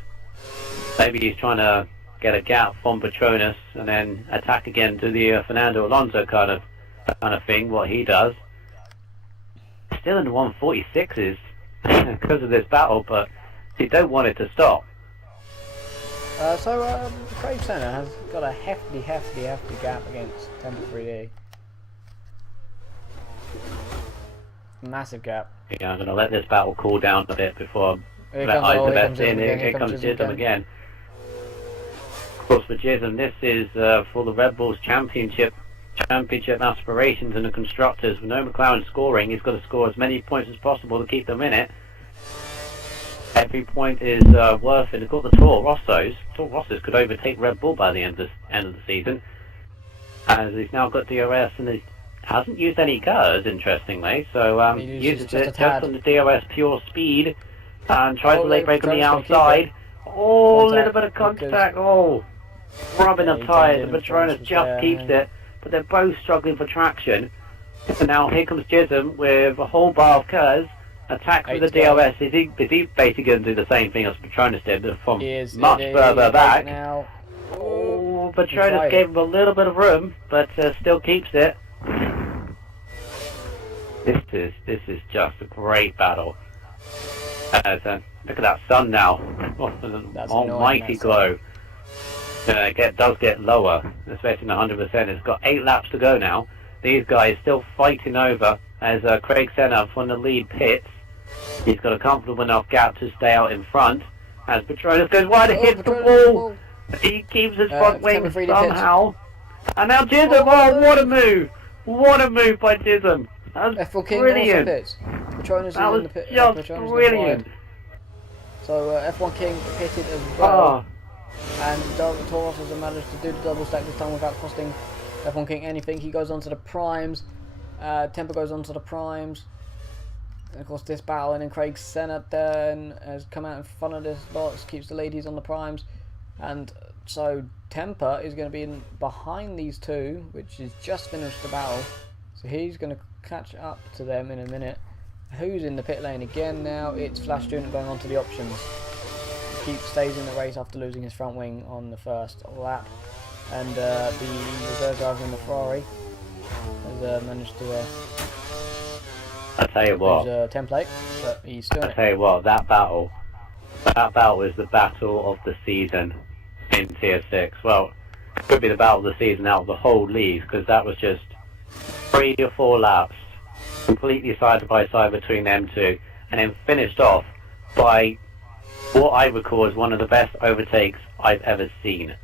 Maybe he's trying to get a gap from Petronas and then attack again to the Fernando Alonso kind of thing, what he does. Still in the 146s because of this battle, but you don't want it to stop. So Craig Senna has got a hefty gap against Temper 3D. Massive gap. Yeah, I'm going to let this battle cool down a bit before I let Isabeth in. Here comes Jism again. Of course, for Jism, this is for the Red Bulls championship aspirations in the constructors. With no McLaren scoring, he's got to score as many points as possible to keep them in it. Every point is worth it. Of course, the Toro Rossos could overtake Red Bull by the end of the season, as he's now got DRS and he hasn't used any cars, interestingly. So he uses it just on the DRS pure speed and tries to late brake on the outside. Oh, a little bit of contact. Oh, rubbing the tyres, and Petronas just keeps it. But they're both struggling for traction. And now here comes Jism with a whole bar of cars. Attacks with the DRS. Is he basically going to do the same thing as Petronas did from much further back? Now. Oh, Petronas gave him a little bit of room, but still keeps it. This is just a great battle. Look at that sun now. Oh, an almighty glow. It does get lower, especially in 100%. It's got 8 laps to go now. These guys still fighting over as Craig Senna from the lead pits. He's got a comfortable enough gap to stay out in front. As Petronas goes wide and hits the wall. He keeps his front wing somehow. And now Jism, oh, what a move! What a move by Jism! That was brilliant! That was just brilliant! So F1 King pitted as well. And Toro has managed to do the double stack this time without costing F1 King anything. He goes on to the primes. Temper goes on to the primes. And of course this battle, and then Craig Senna then has come out in front of this lot, keeps the ladies on the primes. And so Temper is going to be behind these two, which is just finished the battle. So he's going to catch up to them in a minute. Who's in the pit lane again now? It's Flash Student going on to the options. Stays in the race after losing his front wing on the first lap. And the reserve driver in the Ferrari has managed to I tell you what, lose a template, but he's still in it. I tell you what, that battle is the battle of the season in Tier 6. Well, it could be the battle of the season out of the whole league, because that was just 3 or 4 laps, completely side by side between them two, and then finished off by what I recall as one of the best overtakes I've ever seen.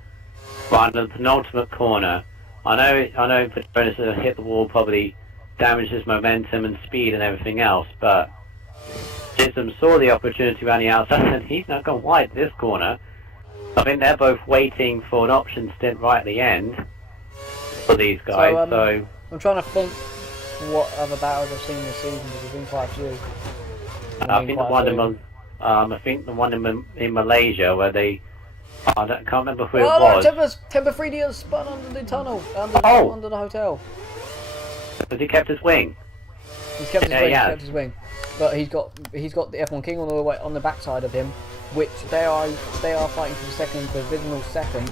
Right in the penultimate corner, I know Petronas hit the wall, probably damaged his momentum and speed and everything else, but Jism saw the opportunity around the outside and he's not gone wide this corner. I think they're both waiting for an option stint right at the end for these guys. So I'm trying to think what other battles I've seen this season, because there's been quite a few. I think the one in Malaysia where they, I can't remember who it was. No, Temper 3D has spun under the tunnel, under the hotel. Has he kept his wing? He's kept his wing, but he's got the F1 King all the way on the backside of him, which they are fighting for the second provisional second.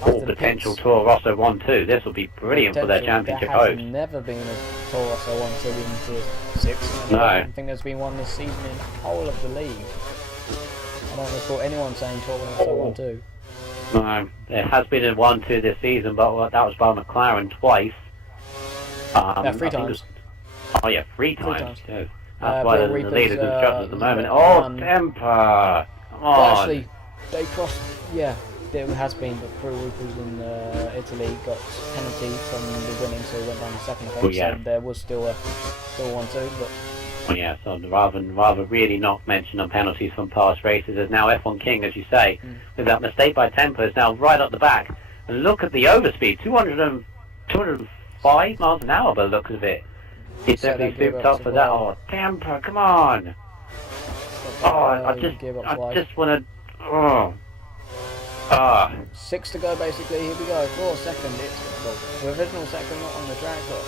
Potential Toro Rosso 1-2. This will be brilliant for their championship hopes. There's never been a Toro Rosso 1-2 in Tier 6. No. I don't think there's been one this season in the whole of the league. I don't recall anyone saying Toro Rosso 1-2. No, there has been a 1-2 this season, but that was by McLaren twice. 3 times. Three times. Yes. That's Bill why the Reaper's, lead is constructed at the moment. Temper! Come on! Well, actually, they crossed. Yeah, there has been, but Bill Reaper's in Italy got penalty from the winning, so he went down the second. I think. So there was still a 1-2, but Well, yeah, so rather really not mention on penalties from past races, as now F1 King, as you say, with that mistake by Temper, is now right up the back. And look at the overspeed, 205 miles an hour by the looks of it. He's definitely souped up for that. Oh, Temper, come on! Oh, I just want to... Oh. 6 to go basically, here we go, 4 second, it's provisional second, not on the track, but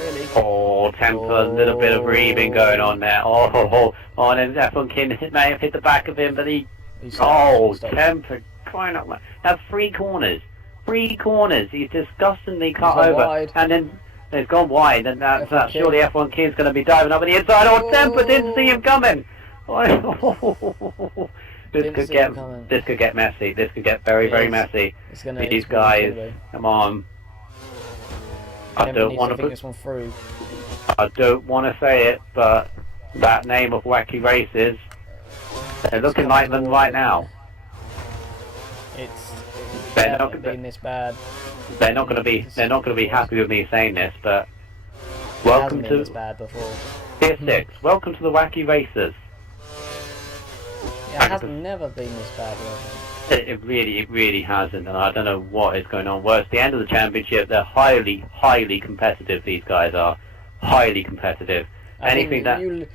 really. Oh, Temper, a little bit of breathing going on there. Oh, and then F1 King may have hit the back of him, but Temper, crying out loud. Now 3 corners, he's disgustingly cut over, wide. And then it's gone wide, and that's surely F1 King's going to be diving up on the inside. Oh, Temper didn't see him coming. This could get messy. This could get very messy. These guys, come on. I don't want to put this one through. I don't want to say it, but that name of Wacky Races, they're looking like them right now. They're not been this bad. They're not going to be happy with me saying this, but welcome to this bad before. Tier 6. Welcome to the Wacky Races. Yeah, it has never been this bad. It really hasn't, and I don't know what is going on. Well, it's the end of the championship. They're highly competitive. These guys are highly competitive. Anything that you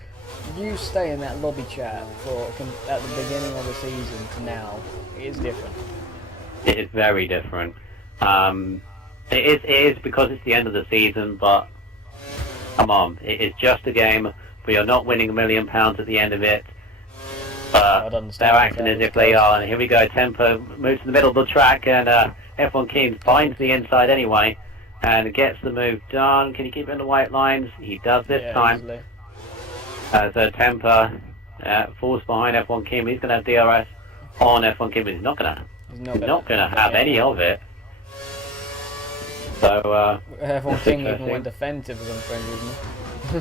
stay in that lobby chat at the beginning of the season to now, it is different. It is very different. It is because it's the end of the season, but come on, it is just a game. We are not winning £1 million at the end of it. But they're acting as if they are, and here we go. Tempo moves to the middle of the track, and F1 King finds the inside anyway, and gets the move done. Can he keep it in the white lines? He does this time. So Tempo falls behind F1 King. He's going to have DRS on F1 King, but he's not going to have any of it. So F1 King even went defensive as unfriendly, isn't he?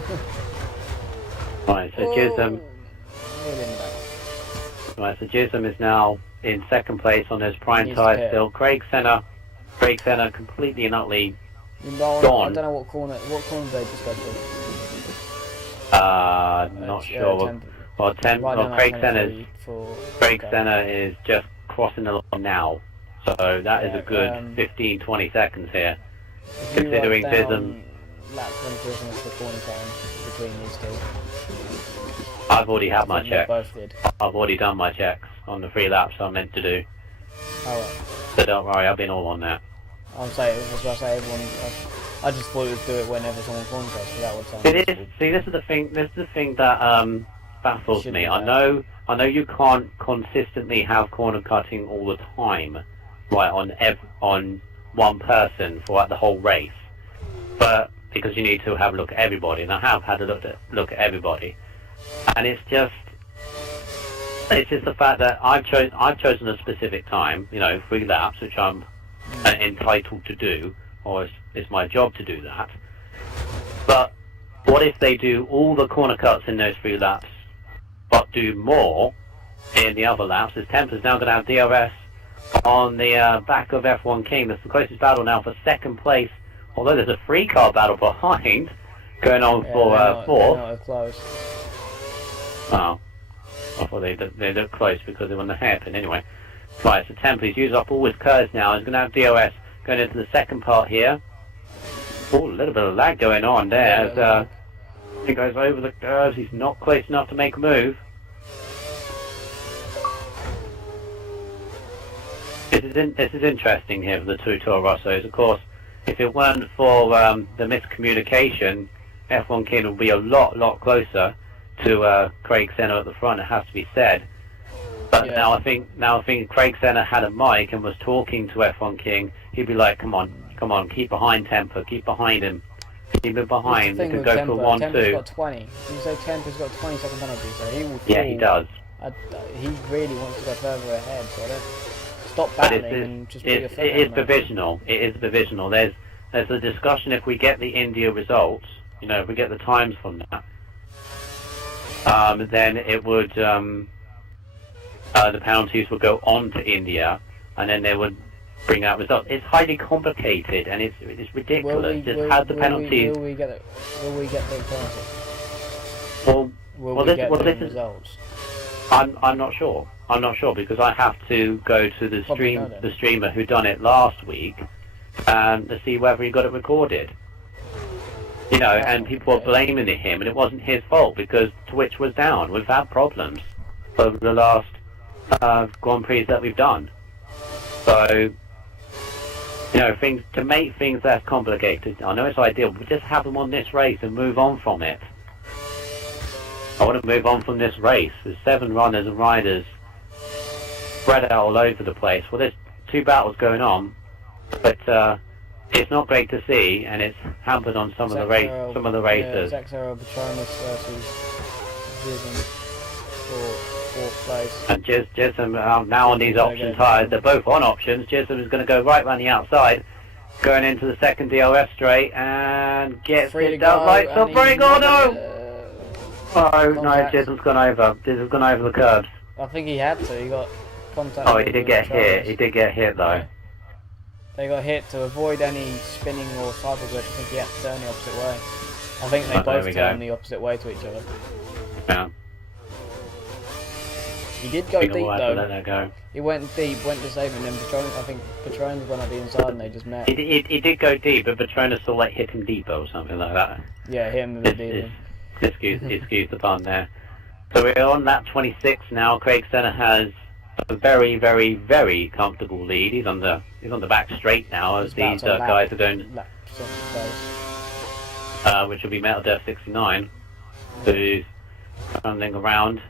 Right, so Chisholm. Right, so Chisholm is now in second place on his prime tyre still. Craig Senna completely and utterly gone. I don't know what corner they just got to. Not sure. Craig Senna is just crossing the line now. So that is a good 15-20 seconds here. Considering Chisholm... Lap 22 is the corner time between these two. I've already had my check. Both did. I've already done my checks on the 3 laps I meant to do. Alright. So don't worry, I've been all on that. I just thought it would do it whenever someone corners us, so that would sound this is the thing that baffles me. I know you can't consistently have corner cutting all the time, right, on one person for the whole race. But because you need to have a look at everybody, and I have had a look at everybody. And it's just the fact that I've chosen a specific time, 3 laps, which I'm entitled to do, or it's my job to do that. But what if they do all the corner cuts in those 3 laps, but do more in the other laps? As Temper's now going to have DRS on the back of F1 King. That's the closest battle now for second place, although there's a 3-car battle behind going on for 4th. They're not close. Oh, I thought they look close because they were on the hairpin anyway. Right, so Temper's used up all his curves now. He's going to have DRS going into the second part here. Oh, a little bit of lag going on there as he goes over the curves. He's not close enough to make a move. This is interesting here for the 2 Toro Rossos. Of course, if it weren't for the miscommunication, F1 King will be a lot closer to Craig Senna at the front. It has to be said. But now I think Craig Senna had a mic and was talking to F1 King. He'd be like, "Come on, keep behind Temper, keep behind him, keep him behind. They can go for 1-2." Temper's got 20. You say Temper's got 20 second penalty, so he will. Yeah, he does. He really wants to go further ahead, so I don't stop battling and just be a foot. It is provisional. It is provisional. There's a discussion if we get the India results. If we get the times from that. Then it would the penalties would go on to India, and then they would bring out results. It's highly complicated and it's ridiculous. Just have the penalties. Will we get the penalty? Well, Will well, we this, get well, different this is. results? I'm not sure. I'm not sure because I have to go to the Probably not then. the streamer who done it last week, to see whether he got it recorded. You know, That's and not people were good. blaming him, and it wasn't his fault because Twitch was down. We've had problems over the last Grand Prix that we've done. So, you know, things to make things less complicated. I know it's ideal, but just have them on this race and move on from it. I want to move on from this race. There's 7 runners and riders spread out all over the place. Well, there's 2 battles going on, but it's not great to see, and it's hampered on some of the XRL, races. Yeah, it's XRL Patronus versus Jism for 4th place. And Jism now on these option tyres. They're both on options. Jism is going to go right around the outside, going into the second DRS straight, and gets Free to it down go, right and to he's break. Oh no! Oh no, Contact. Jism's gone over. Jism's gone over the curbs. I think he had to. He got contact. Oh, he with did the get hit. Patronus. He did get hit though. They got hit to avoid any spinning or cycle glitch. I think he had to turn the opposite way. I think they Oh, there both we turned go. the opposite way to each other. Yeah. He did go Think deep I'll have to let though. that go. He went deep, went to save him, and Patronus, I think Patronus went up the inside and they just met. He did go deep, but Patronus still like hit him deeper or something like that. Yeah, hit him with a deep. Excuse the pun there. So we're on lap 26 now. Craig Senna has a very, very, very comfortable lead. He's on the back straight now as He's about these to lap- guys are going, lap 6th place. which will be Metal Death 69, who's running around.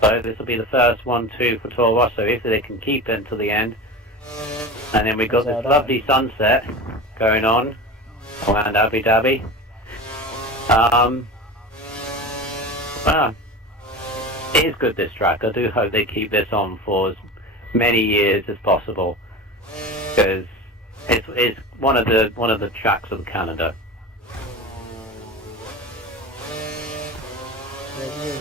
So this will be the first 1-2 for Toro Rosso if they can keep it until the end. And then we've got this lovely sunset going on around Abu Dhabi. Well, it is good, this track. I do hope they keep this on for as many years as possible, because it's one of the tracks of Canada. Yeah, it's really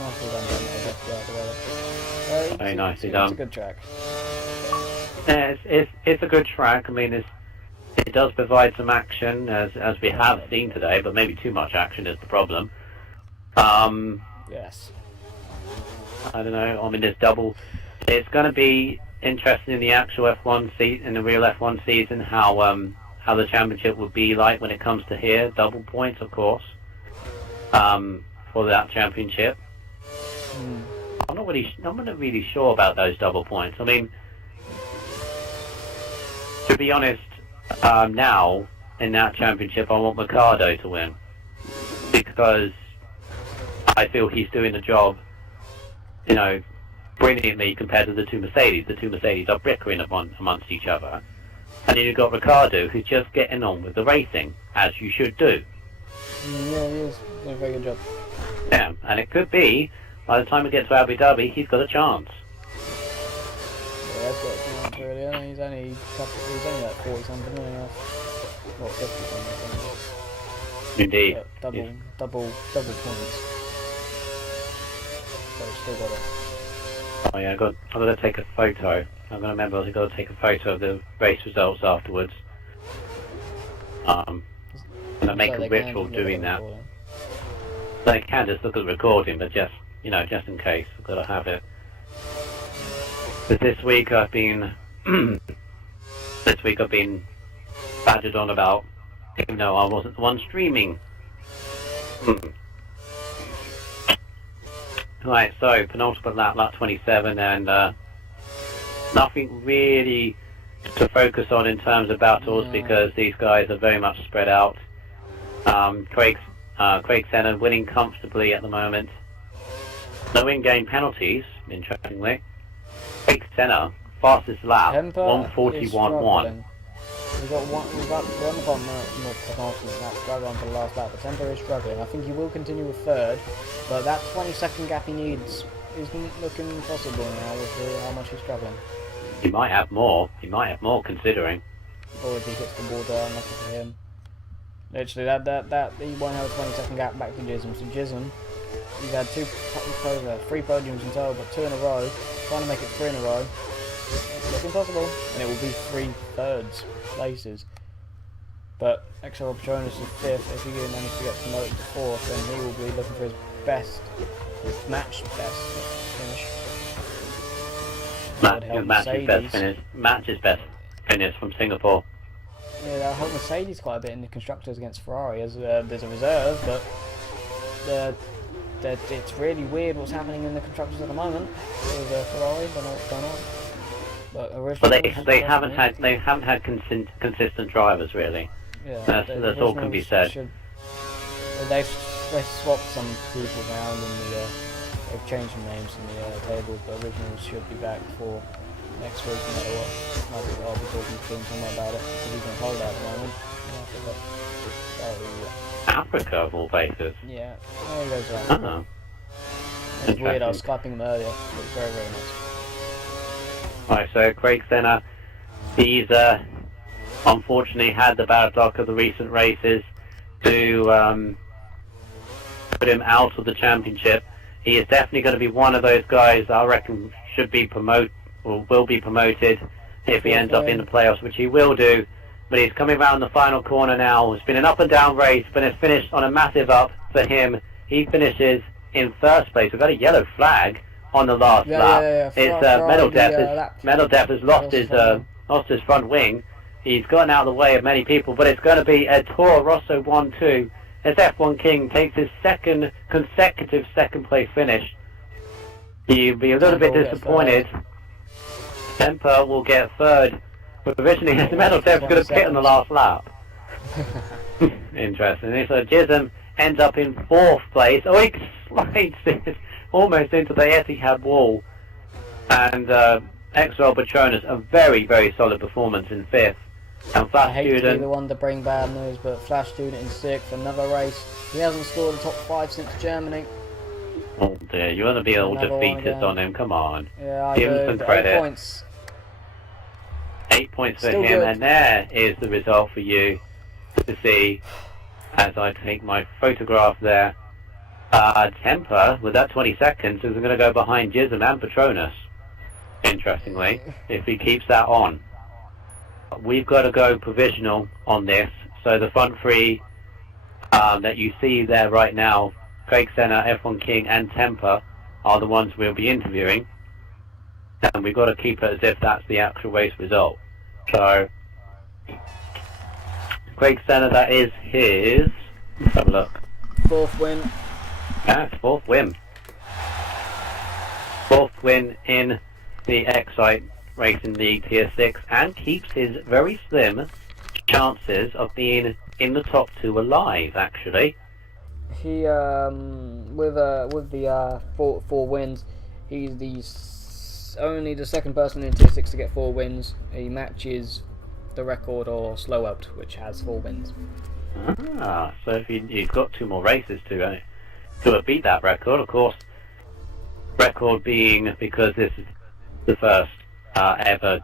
nicely done, I guess, throughout the weather. Very nicely It's done. a good track. Yeah, it's a good track. I mean, it does provide some action as we have seen today, but maybe too much action is the problem. Yes. I don't know. I mean, there's double. It's going to be interesting in the actual F1 in the real F1 season, how the championship will be like when it comes to here. Double points, of course, for that championship. I'm not really sure about those double points. I mean, to be honest, now in that championship, I want Mercado to win because I feel he's doing the job, you know, brilliantly compared to the 2 Mercedes. The 2 Mercedes are bickering amongst each other. And then you've got Ricardo, who's just getting on with the racing, as you should do. Yeah, he is doing a very good job. Yeah, and it could be, by the time we get to Abu Dhabi, he's got a chance. Yeah, that's got a chance really. I mean, he's only like 40 something, isn't he? What, 50 something? Indeed. Yeah, double points. So he's still got it. Oh yeah, I've got to take a photo. I'm going to remember I've got to take a photo of the race results afterwards. And I make a ritual doing that. They can just look at the recording, but just in case, I've got to have it. But this week I've been badgered on about, even though I wasn't the one streaming. Right, so penultimate lap 27, and nothing really to focus on in terms of battles because these guys are very much spread out. Craig Senna winning comfortably at the moment. No in-game penalties, interestingly. Craig Senna, fastest lap, 1:41.1. We've got one upon the penultimate lap, right on to the last lap. The Temper is struggling. I think he will continue with third, but that 20-second gap he needs isn't looking possible now with how much he's struggling. He might have more. Considering. Or if he gets the ball down, lucky for him. Literally, that he won't have a 20-second gap back to Jism. So Jism, he's had 3 podiums in total, but 2 in a row. Trying to make it 3 in a row. It's looking possible, and it will be 3 thirds places. But XRL Patronus is 5th. If he manages to get promoted to 4th, then he will be looking for his match best finish. Match's best finish from Singapore. Yeah, I hope Mercedes quite a bit in the constructors against Ferrari. As there's a reserve, but it's really weird what's happening in the constructors at the moment with Ferrari. Don't know what's going on. But they haven't had consistent drivers really. Yeah, that's all can be said. They've swapped some people around and they've changed some names in the tables, but originals should be back for next week no matter what. I think I'll be talking to him somewhere about it because he's on holiday at the moment. Africa of all places. Yeah, there he goes around. It's weird, I was Skyping him earlier. It was very, very nice. Right, so Craig Senna, he's unfortunately had the bad luck of the recent races to put him out of the championship. He is definitely going to be one of those guys that I reckon should be will be promoted if he ends up in the playoffs, which he will do. But he's coming around the final corner now. It's been an up and down race, but it's finished on a massive up for him. He finishes in first place. We've got a yellow flag on the last lap. It's Metal Depth has lost his front wing. He's gotten out of the way of many people, but it's going to be a Toro Rosso 1-2 as F1 King takes his second consecutive second place finish. He'll be a little bit disappointed. Temper will get third. But provisionally, Metal Depth's going to pit on the last lap. Interesting. So Jism ends up in 4th place. Oh, he slides it almost into the Etihad wall. And XRL Patronus, a very, very solid performance in 5th. And Flash I hate Student, to be the one to bring bad news, but Flash Student in 6th, another race. He hasn't scored the top 5 since Germany. Oh dear, you want to be all defeatist on him, come on. Yeah, I Give do, him some but credit. 8 points. 8 points for Still him, good. and there is the result for you to see as I take my photograph there. Temper, with that 20 seconds, is going to go behind Jism and Patronus, interestingly, if he keeps that on. We've got to go provisional on this, so the front three that you see there right now, Craig Senna, F1 King and Temper, are the ones we'll be interviewing, and we've got to keep it as if that's the actual race result. So Craig Senna, that is his, let's have a look. 4th win. Yeah, 4th win. 4th win in the Excite Racing League Tier 6, and keeps his very slim chances of being in the top 2 alive, actually. He with the 4 wins, he's only the second person in Tier 6 to get 4 wins. He matches the record or Slow Up, which has 4 wins. So if he's got 2 more races to beat that record, of course. Record being because this is the first ever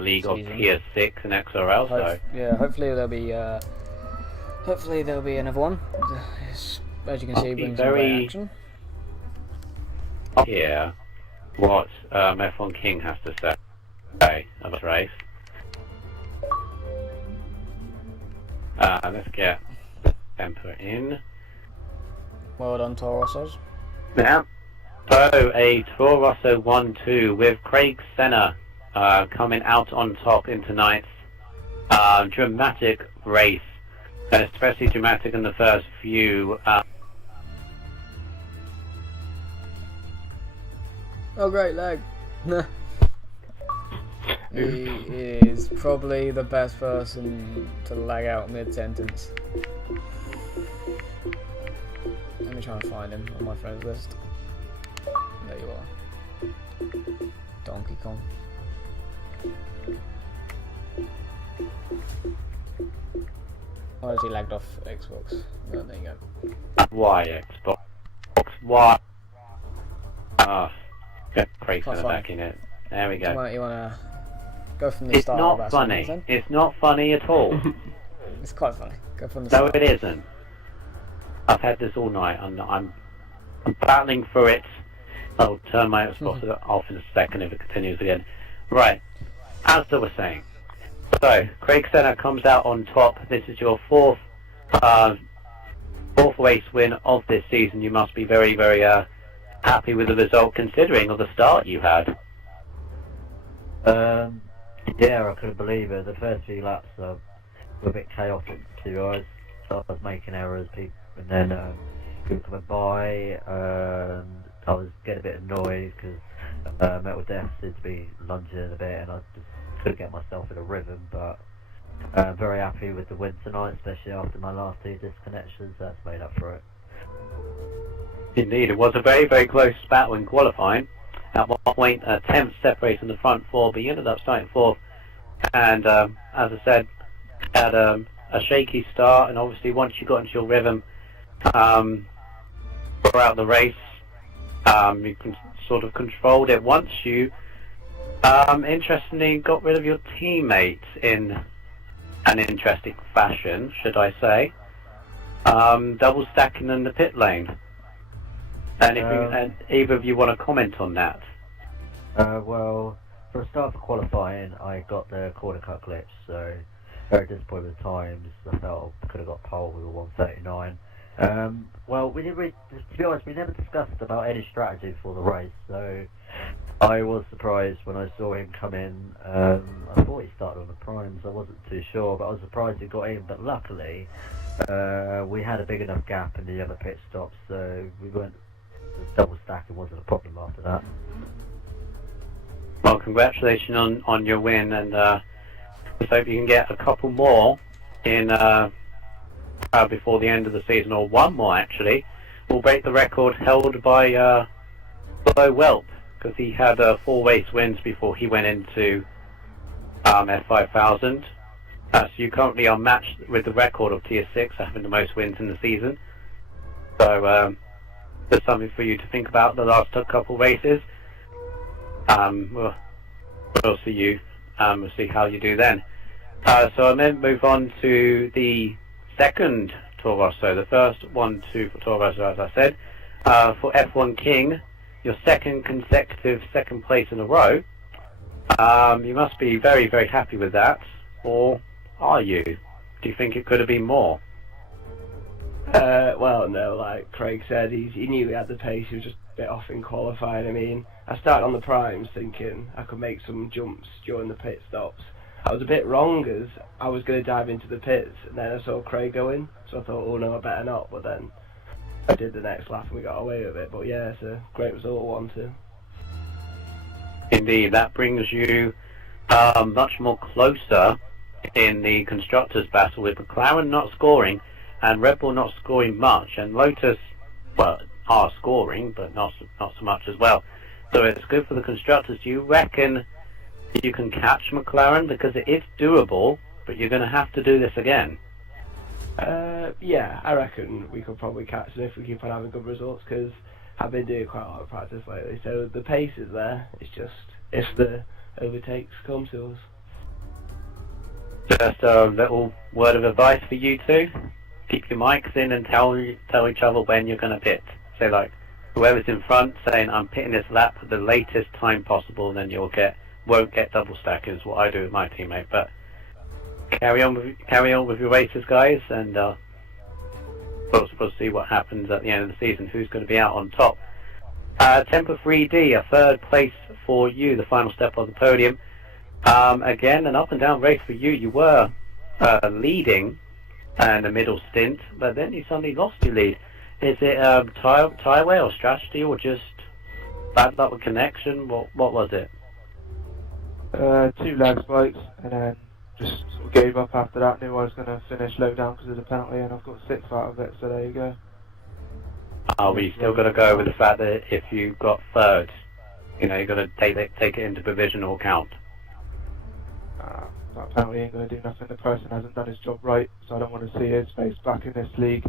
league of Tier 6 in XRL. So yeah, hopefully there'll be another one. As you can see, brings some great action. Here, what F1 King has to say about the race. Let's get Temper in. Well done, Toro Rossos. Yeah. So a Toro Rosso 1-2 with Craig Senna coming out on top in tonight's dramatic race, and especially dramatic in the first few. Oh, great lag. He is probably the best person to lag out mid-sentence. Let me try and find him on my friends list. There you are. Donkey Kong. Oh, has he lagged off Xbox? Oh, there you go. Why Xbox? Why? Get Craig Senna back in it. There we go. You wanna go from the start? It's not funny. It's not funny at all. It's quite funny. Go from the start. No, it isn't. I've had this all night. I'm battling through it. I'll turn my Xbox off in a second if it continues again. Right. As I was saying, So, Craig Senna comes out on top. This is your fourth race win of this season. You must be very, very happy with the result, considering of the start you had. Yeah, I couldn't believe it. The first few laps were a bit chaotic, to be honest. So I was making errors, and then people coming by. I was getting a bit annoyed because Metal Death seemed to be lunging a bit, and I just couldn't get myself in a rhythm. But I'm very happy with the win tonight, especially after my last two disconnections. That's made up for it. Indeed, it was a very, very close battle in qualifying. At one point, 10th separated in the front four, but you ended up starting fourth. And as I said, had a shaky start, and obviously once you got into your rhythm throughout the race, you can sort of controlled it. Once you, interestingly, got rid of your teammates in an interesting fashion, should I say, double stacking in the pit lane. And either of you want to comment on that? Well, for a start for qualifying, I got the quarter cut glitch, so very disappointed with the times. I felt I could have got pole with a 139. Well, we didn't really, to be honest, we never discussed about any strategy for the race, so I was surprised when I saw him come in. I thought he started on the primes, I wasn't too sure, but I was surprised he got in. But luckily, we had a big enough gap in the other pit stops, so we weren't, the double stacking wasn't a problem after that. Well, congratulations on your win, and let's hope you can get a couple more in before the end of the season, or one more actually. Will break the record held by Whelp, because he had 4 race wins before he went into F5000. So you currently are matched with the record of Tier 6, having the most wins in the season. So there's something for you to think about the last couple races. We'll see you. We'll see how you do then. So I'll then move on to the second Toro Rosso. The first 1-2 for Toro Rosso, as I said. For F1 King, your second consecutive second place in a row. You must be very, very happy with that. Or are you? Do you think it could have been more? Well, no, like Craig said, he knew he had the pace. He was just a bit off in qualifying. I mean, I started on the primes thinking I could make some jumps during the pit stops. I was a bit wrong as I was going to dive into the pits, and then I saw Craig go in, so I thought, oh no, I better not. But then I did the next lap and we got away with it. But yeah, it's a great result, 1-2. Indeed, that brings you much more closer in the constructors' battle, with McLaren not scoring and Red Bull not scoring much, and Lotus, well, are scoring, but not so much as well. So it's good for the constructors. Do you reckon you can catch McLaren? Because it is doable, but you're going to have to do this again. Yeah, I reckon we could probably catch them if we keep on having good results, because I've been doing quite a lot of practice lately. So the pace is there. It's just if the overtakes come to us. Just a little word of advice for you two. Keep your mics in and tell each other when you're going to pit. So like, whoever's in front saying, I'm pitting this lap at the latest time possible, then you won't get double stack, is what I do with my teammate. But carry on with your races, guys, and we'll see what happens at the end of the season. Who's going to be out on top? Temper 3D, a third place for you, the final step of the podium. Again, an up and down race for you. You were leading in the middle stint, but then you suddenly lost your lead. Is it tire wear or strategy, or just bad luck with connection? What was it? 2 lag spikes, and then just sort of gave up after that. Knew I was going to finish low down because of the penalty, and I've got 6th out of it, so there you go. Oh, we still got to go with the fact that if you got third, you've got to take it into provisional count. That penalty ain't going to do nothing. The person hasn't done his job right, so I don't want to see his face back in this league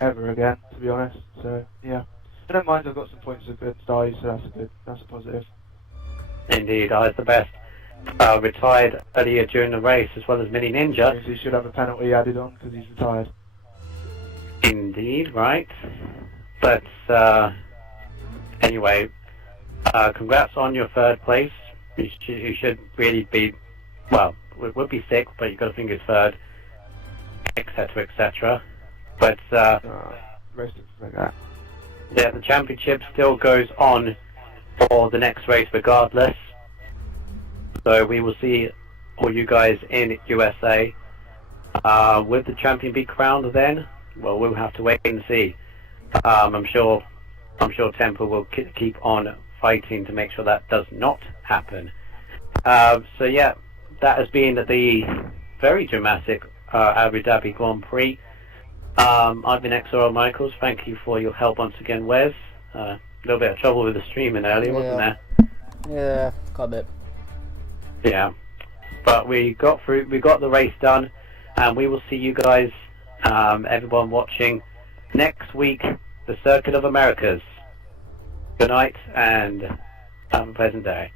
ever again, to be honest. So yeah, I don't mind. I've got some points against Dye, so that's a positive. Indeed, Dye's the best. Retired earlier during the race, as well as Mini Ninja. He should have a penalty added on because he's retired. Indeed, right. But anyway, congrats on your third place. You should really be, well, it would be sixth, but you've got to think it's third, etc., etc. But Race like that. yeah, the championship still goes on for the next race regardless. So we will see all you guys in USA. With the champion be crowned then? Well, we'll have to wait and see. I'm sure Temple will keep on fighting to make sure that does not happen. So yeah, that has been the very dramatic Abu Dhabi Grand Prix. I've been XRL Michaels. Thank you for your help once again, Wes. A little bit of trouble with the streaming earlier, wasn't there? Yeah, quite a bit. Yeah, but we got through. We got the race done, and we will see you guys, everyone watching, next week. The Circuit of Americas. Good night, and have a pleasant day.